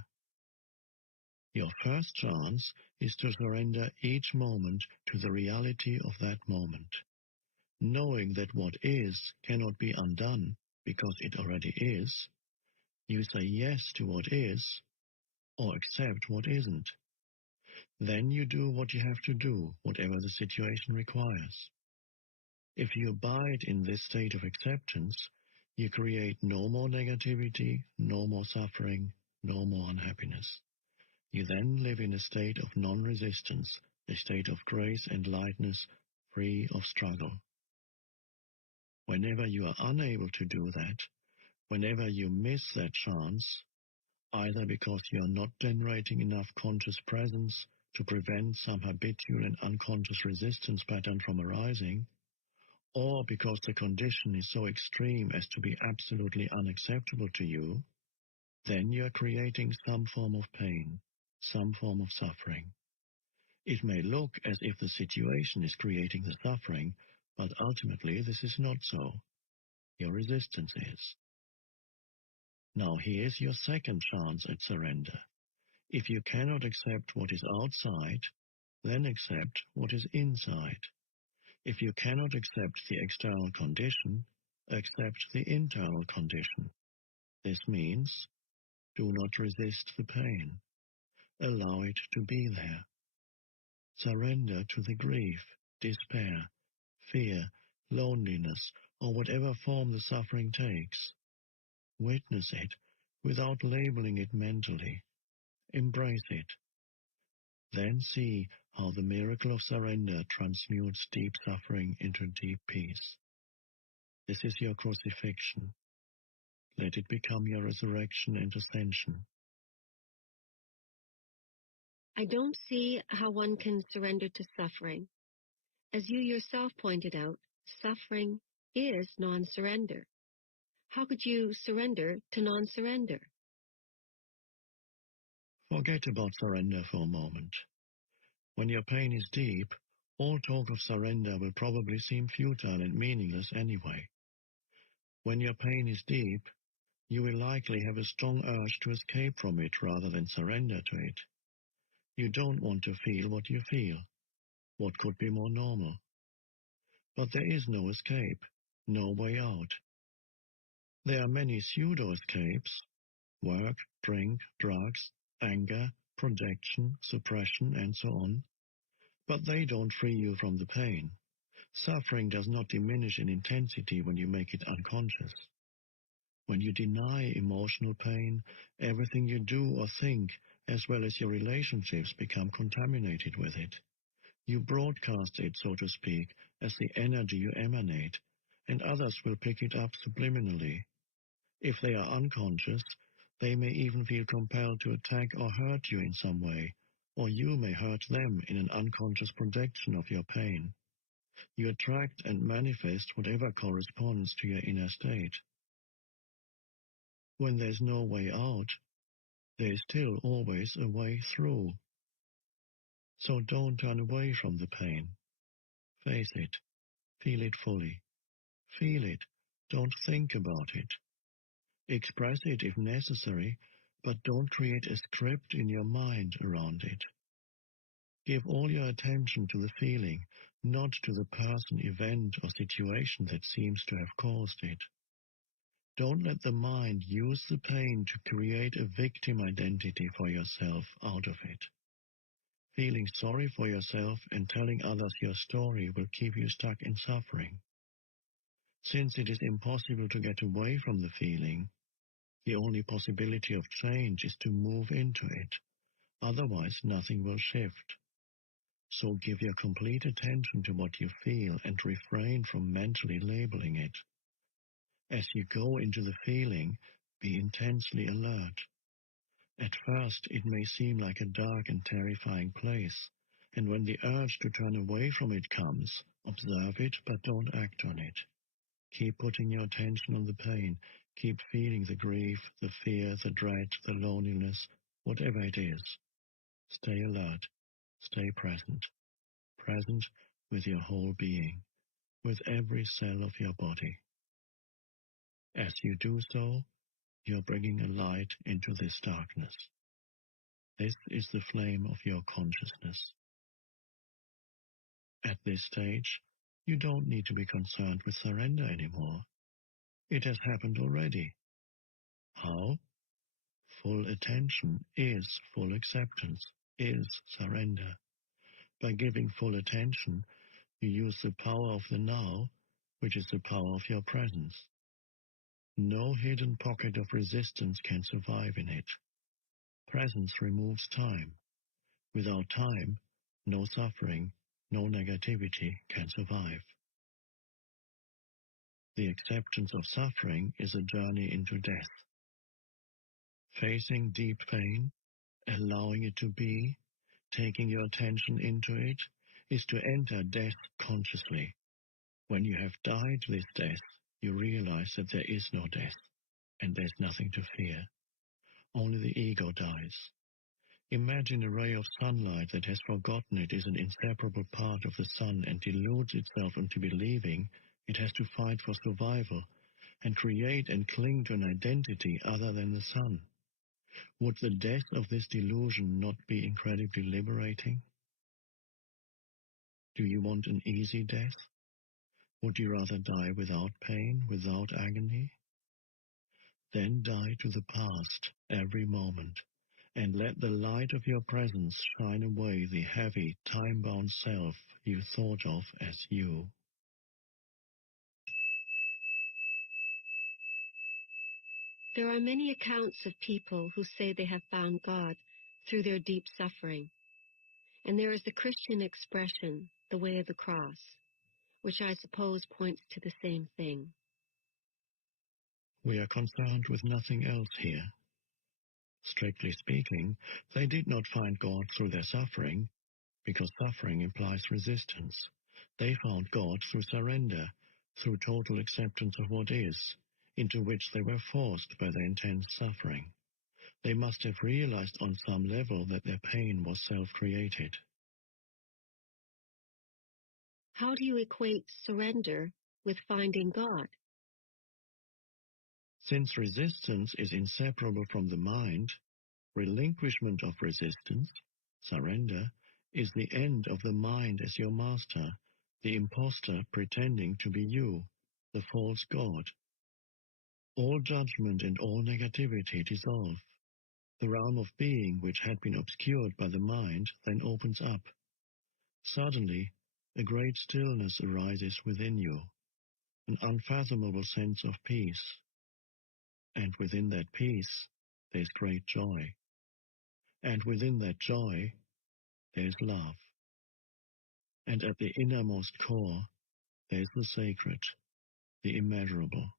Your first chance is to surrender each moment to the reality of that moment, knowing that what is cannot be undone because it already is. You say yes to what is, or accept what isn't. Then you do what you have to do, whatever the situation requires. If you abide in this state of acceptance, you create no more negativity, no more suffering, no more unhappiness. You then live in a state of non-resistance, a state of grace and lightness, free of struggle. Whenever you are unable to do that, whenever you miss that chance, either because you are not generating enough conscious presence to prevent some habitual and unconscious resistance pattern from arising, or because the condition is so extreme as to be absolutely unacceptable to you, then you are creating some form of pain, some form of suffering. It may look as if the situation is creating the suffering, but ultimately this is not so. Your resistance is. Now here's your second chance at surrender. If you cannot accept what is outside, then accept what is inside. If you cannot accept the external condition, accept the internal condition. This means, do not resist the pain. Allow it to be there. Surrender to the grief, despair, fear, loneliness, or whatever form the suffering takes. Witness it without labeling it mentally. Embrace it. Then see how the miracle of surrender transmutes deep suffering into deep peace. This is your crucifixion. Let it become your resurrection and ascension. I don't see how one can surrender to suffering. As you yourself pointed out, suffering is non-surrender. How could you surrender to non-surrender? Forget about surrender for a moment. When your pain is deep, all talk of surrender will probably seem futile and meaningless anyway. When your pain is deep, you will likely have a strong urge to escape from it rather than surrender to it. You don't want to feel what you feel. What could be more normal? But there is no escape, no way out. There are many pseudo-escapes: work, drink, drugs, anger, projection, suppression, and so on. But they don't free you from the pain. Suffering does not diminish in intensity when you make it unconscious. When you deny emotional pain, everything you do or think, as well as your relationships, become contaminated with it. You broadcast it, so to speak, as the energy you emanate, and others will pick it up subliminally. If they are unconscious, they may even feel compelled to attack or hurt you in some way, or you may hurt them in an unconscious projection of your pain. You attract and manifest whatever corresponds to your inner state. When there's no way out, there is still always a way through. So don't turn away from the pain. Face it. Feel it fully. Feel it. Don't think about it. Express it if necessary, but don't create a script in your mind around it. Give all your attention to the feeling, not to the person, event, or situation that seems to have caused it. Don't let the mind use the pain to create a victim identity for yourself out of it. Feeling sorry for yourself and telling others your story will keep you stuck in suffering. Since it is impossible to get away from the feeling, the only possibility of change is to move into it. Otherwise, nothing will shift. So give your complete attention to what you feel and refrain from mentally labeling it. As you go into the feeling, be intensely alert. At first, it may seem like a dark and terrifying place, and when the urge to turn away from it comes, observe it but don't act on it. Keep putting your attention on the pain. Keep feeling the grief, the fear, the dread, the loneliness, whatever it is. Stay alert. Stay present. Present with your whole being, with every cell of your body. As you do so, you're bringing a light into this darkness. This is the flame of your consciousness. At this stage, you don't need to be concerned with surrender anymore. It has happened already. How? Full attention is full acceptance, is surrender. By giving full attention, you use the power of the now, which is the power of your presence. No hidden pocket of resistance can survive in it. Presence removes time. Without time, no suffering, no negativity can survive. The acceptance of suffering is a journey into death. Facing deep pain, allowing it to be, taking your attention into it, is to enter death consciously. When you have died this death, you realize that there is no death, and there's nothing to fear. Only the ego dies. Imagine a ray of sunlight that has forgotten it is an inseparable part of the sun and deludes itself into believing it has to fight for survival and create and cling to an identity other than the sun. Would the death of this delusion not be incredibly liberating? Do you want an easy death? Would you rather die without pain, without agony? Then die to the past every moment, and let the light of your presence shine away the heavy, time-bound self you thought of as you. There are many accounts of people who say they have found God through their deep suffering. And there is the Christian expression, the way of the cross, which I suppose points to the same thing. We are concerned with nothing else here. Strictly speaking, they did not find God through their suffering, because suffering implies resistance. They found God through surrender, through total acceptance of what is, into which they were forced by their intense suffering. They must have realized on some level that their pain was self-created. How do you equate surrender with finding God? Since resistance is inseparable from the mind, relinquishment of resistance, surrender, is the end of the mind as your master, the impostor pretending to be you, the false God. All judgment and all negativity dissolve. The realm of being which had been obscured by the mind then opens up. Suddenly, a great stillness arises within you, an unfathomable sense of peace. And within that peace, there's great joy. And within that joy, there's love. And at the innermost core, there's the sacred, the immeasurable,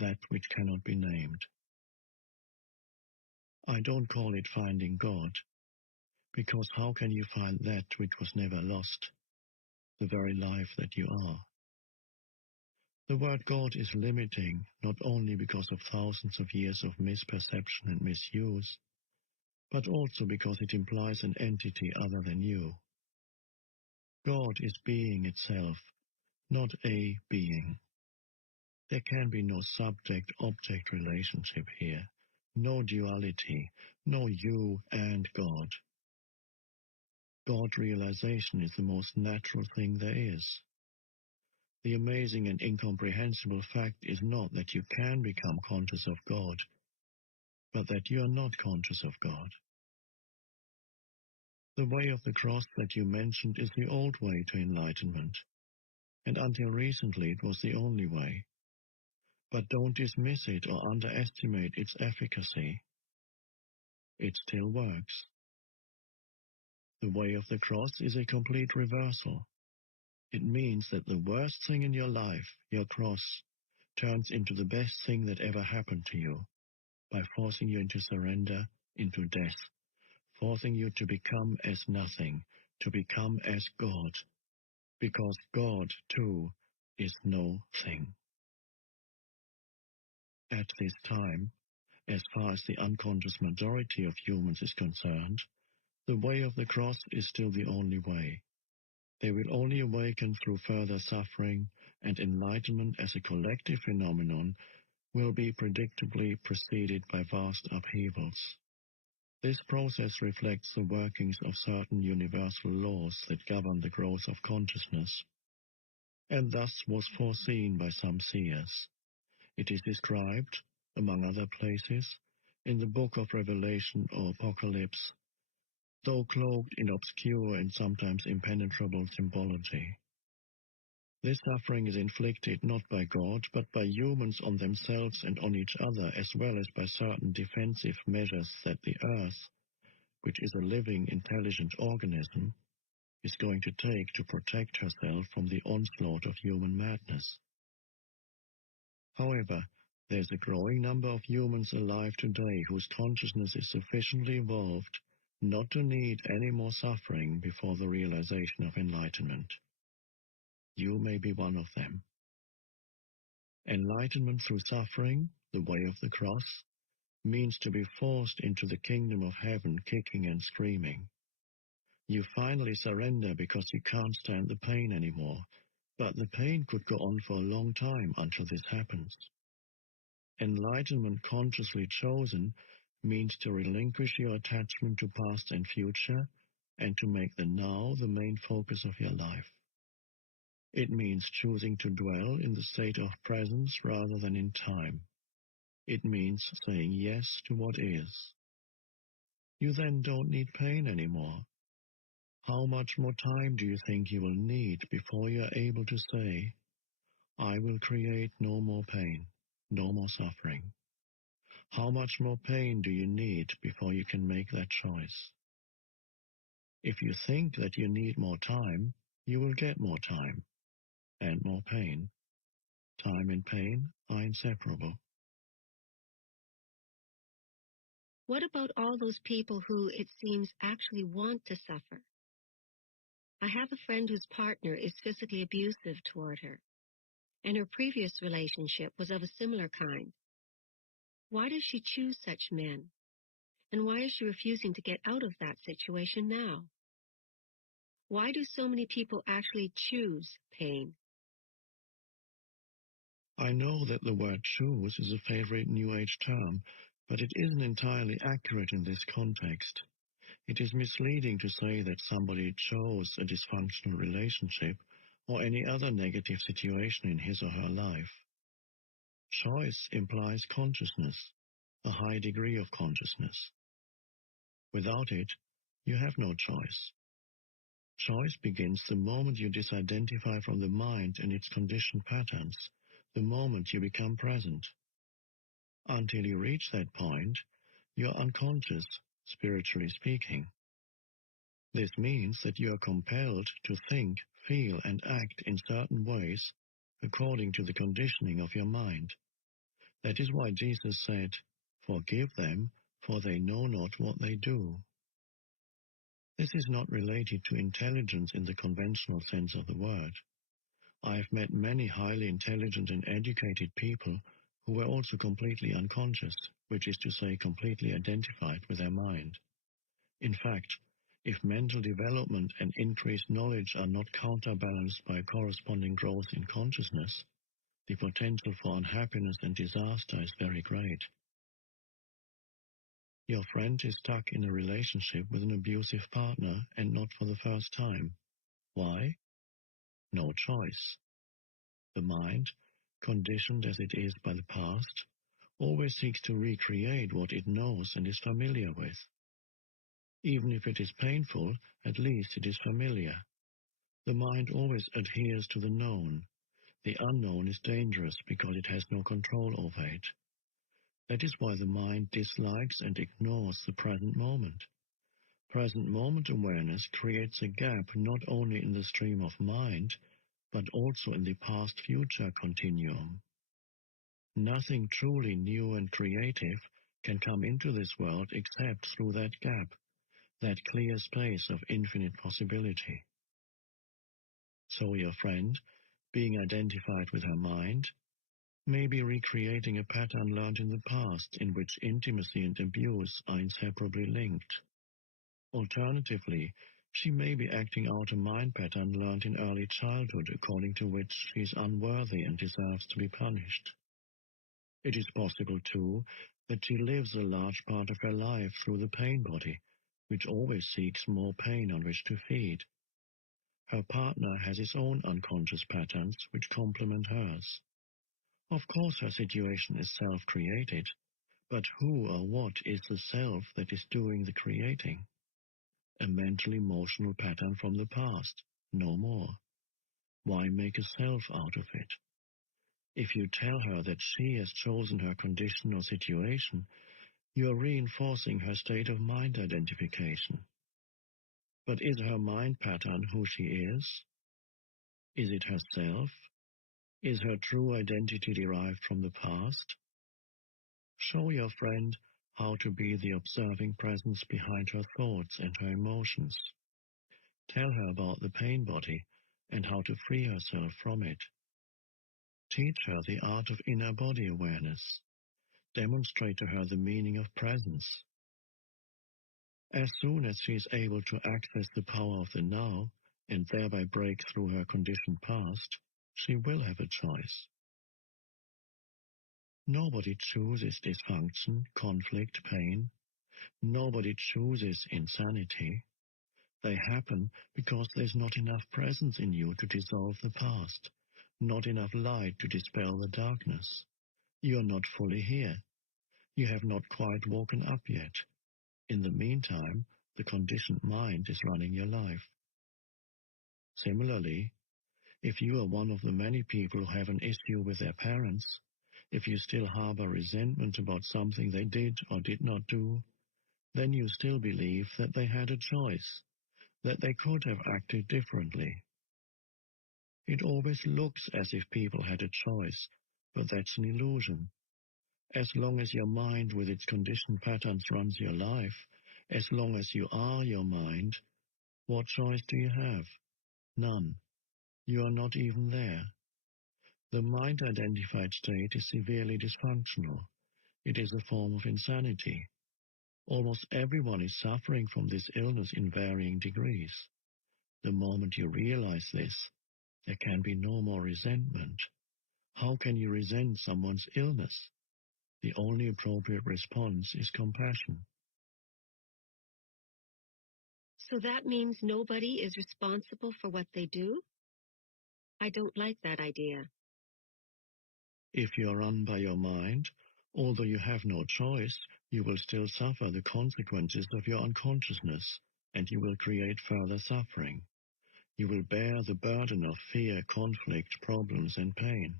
that which cannot be named. I don't call it finding God, because how can you find that which was never lost, the very life that you are? The word God is limiting, not only because of thousands of years of misperception and misuse, but also because it implies an entity other than you. God is being itself, not a being. There can be no subject-object relationship here, no duality, no you and God. God realization is the most natural thing there is. The amazing and incomprehensible fact is not that you can become conscious of God, but that you are not conscious of God. The way of the cross that you mentioned is the old way to enlightenment, and until recently it was the only way. But don't dismiss it or underestimate its efficacy. It still works. The way of the cross is a complete reversal. It means that the worst thing in your life, your cross, turns into the best thing that ever happened to you, by forcing you into surrender, into death, forcing you to become as nothing, to become as God, because God, too, is no thing. At this time, as far as the unconscious majority of humans is concerned, the way of the cross is still the only way. They will only awaken through further suffering, and enlightenment as a collective phenomenon will be predictably preceded by vast upheavals. This process reflects the workings of certain universal laws that govern the growth of consciousness, and thus was foreseen by some seers. It is described, among other places, in the Book of Revelation or Apocalypse, though cloaked in obscure and sometimes impenetrable symbology. This suffering is inflicted not by God, but by humans on themselves and on each other, as well as by certain defensive measures that the Earth, which is a living, intelligent organism, is going to take to protect herself from the onslaught of human madness. However, there's a growing number of humans alive today whose consciousness is sufficiently evolved not to need any more suffering before the realization of enlightenment. You may be one of them. Enlightenment through suffering, the way of the cross, means to be forced into the kingdom of heaven kicking and screaming. You finally surrender because you can't stand the pain anymore, but the pain could go on for a long time until this happens. Enlightenment consciously chosen means to relinquish your attachment to past and future and to make the now the main focus of your life. It means choosing to dwell in the state of presence rather than in time. It means saying yes to what is. You then don't need pain anymore. How much more time do you think you will need before you are able to say, I will create no more pain, no more suffering? How much more pain do you need before you can make that choice? If you think that you need more time, you will get more time and more pain. Time and pain are inseparable. What about all those people who, it seems, actually want to suffer? I have a friend whose partner is physically abusive toward her, and her previous relationship was of a similar kind. Why does she choose such men? And why is she refusing to get out of that situation now? Why do so many people actually choose pain? I know that the word choose is a favorite New Age term, but it isn't entirely accurate in this context. It is misleading to say that somebody chose a dysfunctional relationship or any other negative situation in his or her life. Choice implies consciousness, a high degree of consciousness. Without it, you have no choice. Choice begins the moment you disidentify from the mind and its conditioned patterns, the moment you become present. Until you reach that point, you are unconscious, spiritually speaking. This means that you are compelled to think, feel, and act in certain ways according to the conditioning of your mind. That is why Jesus said, "Forgive them, for they know not what they do." This is not related to intelligence in the conventional sense of the word. I have met many highly intelligent and educated people who were also completely unconscious, which is to say completely identified with their mind. In fact, if mental development and increased knowledge are not counterbalanced by a corresponding growth in consciousness, the potential for unhappiness and disaster is very great. Your friend is stuck in a relationship with an abusive partner and not for the first time. Why? No choice. The mind, conditioned as it is by the past, always seeks to recreate what it knows and is familiar with. Even if it is painful, at least it is familiar. The mind always adheres to the known. The unknown is dangerous because it has no control over it. That is why the mind dislikes and ignores the present moment. Present moment awareness creates a gap not only in the stream of mind, but also in the past-future continuum. Nothing truly new and creative can come into this world except through that gap, that clear space of infinite possibility. So your friend, being identified with her mind, may be recreating a pattern learned in the past in which intimacy and abuse are inseparably linked. Alternatively, she may be acting out a mind pattern learned in early childhood according to which she is unworthy and deserves to be punished. It is possible, too, that she lives a large part of her life through the pain body, which always seeks more pain on which to feed. Her partner has his own unconscious patterns which complement hers. Of course her situation is self-created, but who or what is the self that is doing the creating? A mental-emotional pattern from the past, no more. Why make a self out of it? If you tell her that she has chosen her condition or situation, you are reinforcing her state of mind identification. But is her mind pattern who she is? Is it herself? Is her true identity derived from the past? Show your friend how to be the observing presence behind her thoughts and her emotions. Tell her about the pain body and how to free herself from it. Teach her the art of inner body awareness. Demonstrate to her the meaning of presence. As soon as she is able to access the power of the now and thereby break through her conditioned past, she will have a choice. Nobody chooses dysfunction, conflict, pain. Nobody chooses insanity. They happen because there's not enough presence in you to dissolve the past, not enough light to dispel the darkness. You are not fully here. You have not quite woken up yet. In the meantime, the conditioned mind is running your life. Similarly, if you are one of the many people who have an issue with their parents, if you still harbor resentment about something they did or did not do, then you still believe that they had a choice, that they could have acted differently. It always looks as if people had a choice, but that's an illusion. As long as your mind with its conditioned patterns runs your life, as long as you are your mind, what choice do you have? None. You are not even there. The mind-identified state is severely dysfunctional. It is a form of insanity. Almost everyone is suffering from this illness in varying degrees. The moment you realize this, there can be no more resentment. How can you resent someone's illness? The only appropriate response is compassion. So that means nobody is responsible for what they do? I don't like that idea. If you are run by your mind, although you have no choice, you will still suffer the consequences of your unconsciousness, and you will create further suffering. You will bear the burden of fear, conflict, problems, and pain.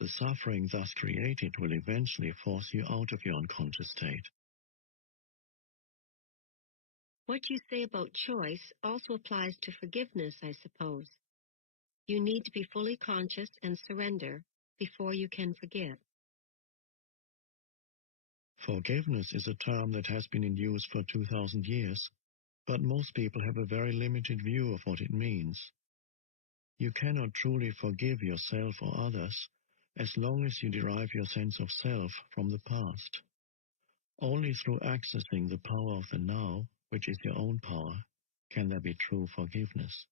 The suffering thus created will eventually force you out of your unconscious state. What you say about choice also applies to forgiveness, I suppose. You need to be fully conscious and surrender before you can forgive. Forgiveness is a term that has been in use for 2,000 years, but most people have a very limited view of what it means. You cannot truly forgive yourself or others as long as you derive your sense of self from the past. Only through accessing the power of the now, which is your own power, can there be true forgiveness.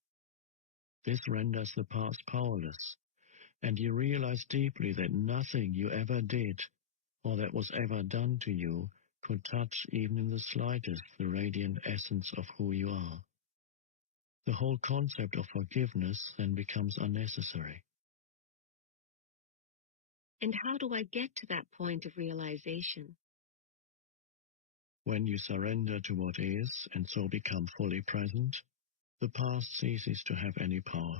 This renders the past powerless, and you realize deeply that nothing you ever did or that was ever done to you could touch even in the slightest the radiant essence of who you are. The whole concept of forgiveness then becomes unnecessary. And how do I get to that point of realization? When you surrender to what is and so become fully present, the past ceases to have any power.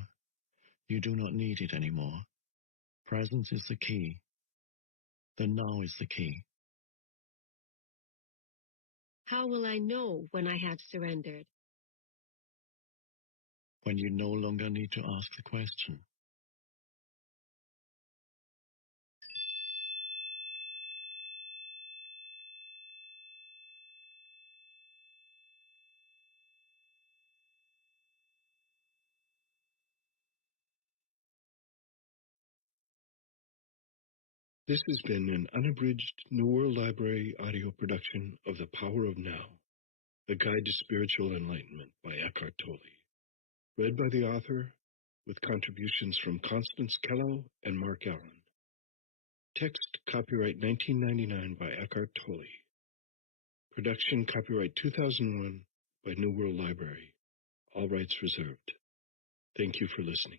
You do not need it anymore. Presence is the key. The now is the key. How will I know when I have surrendered? When you no longer need to ask the question. This has been an unabridged New World Library audio production of The Power of Now, A Guide to Spiritual Enlightenment by Eckhart Tolle. Read by the author with contributions from Constance Kello and Mark Allen. Text copyright 1999 by Eckhart Tolle. Production copyright 2001 by New World Library. All rights reserved. Thank you for listening.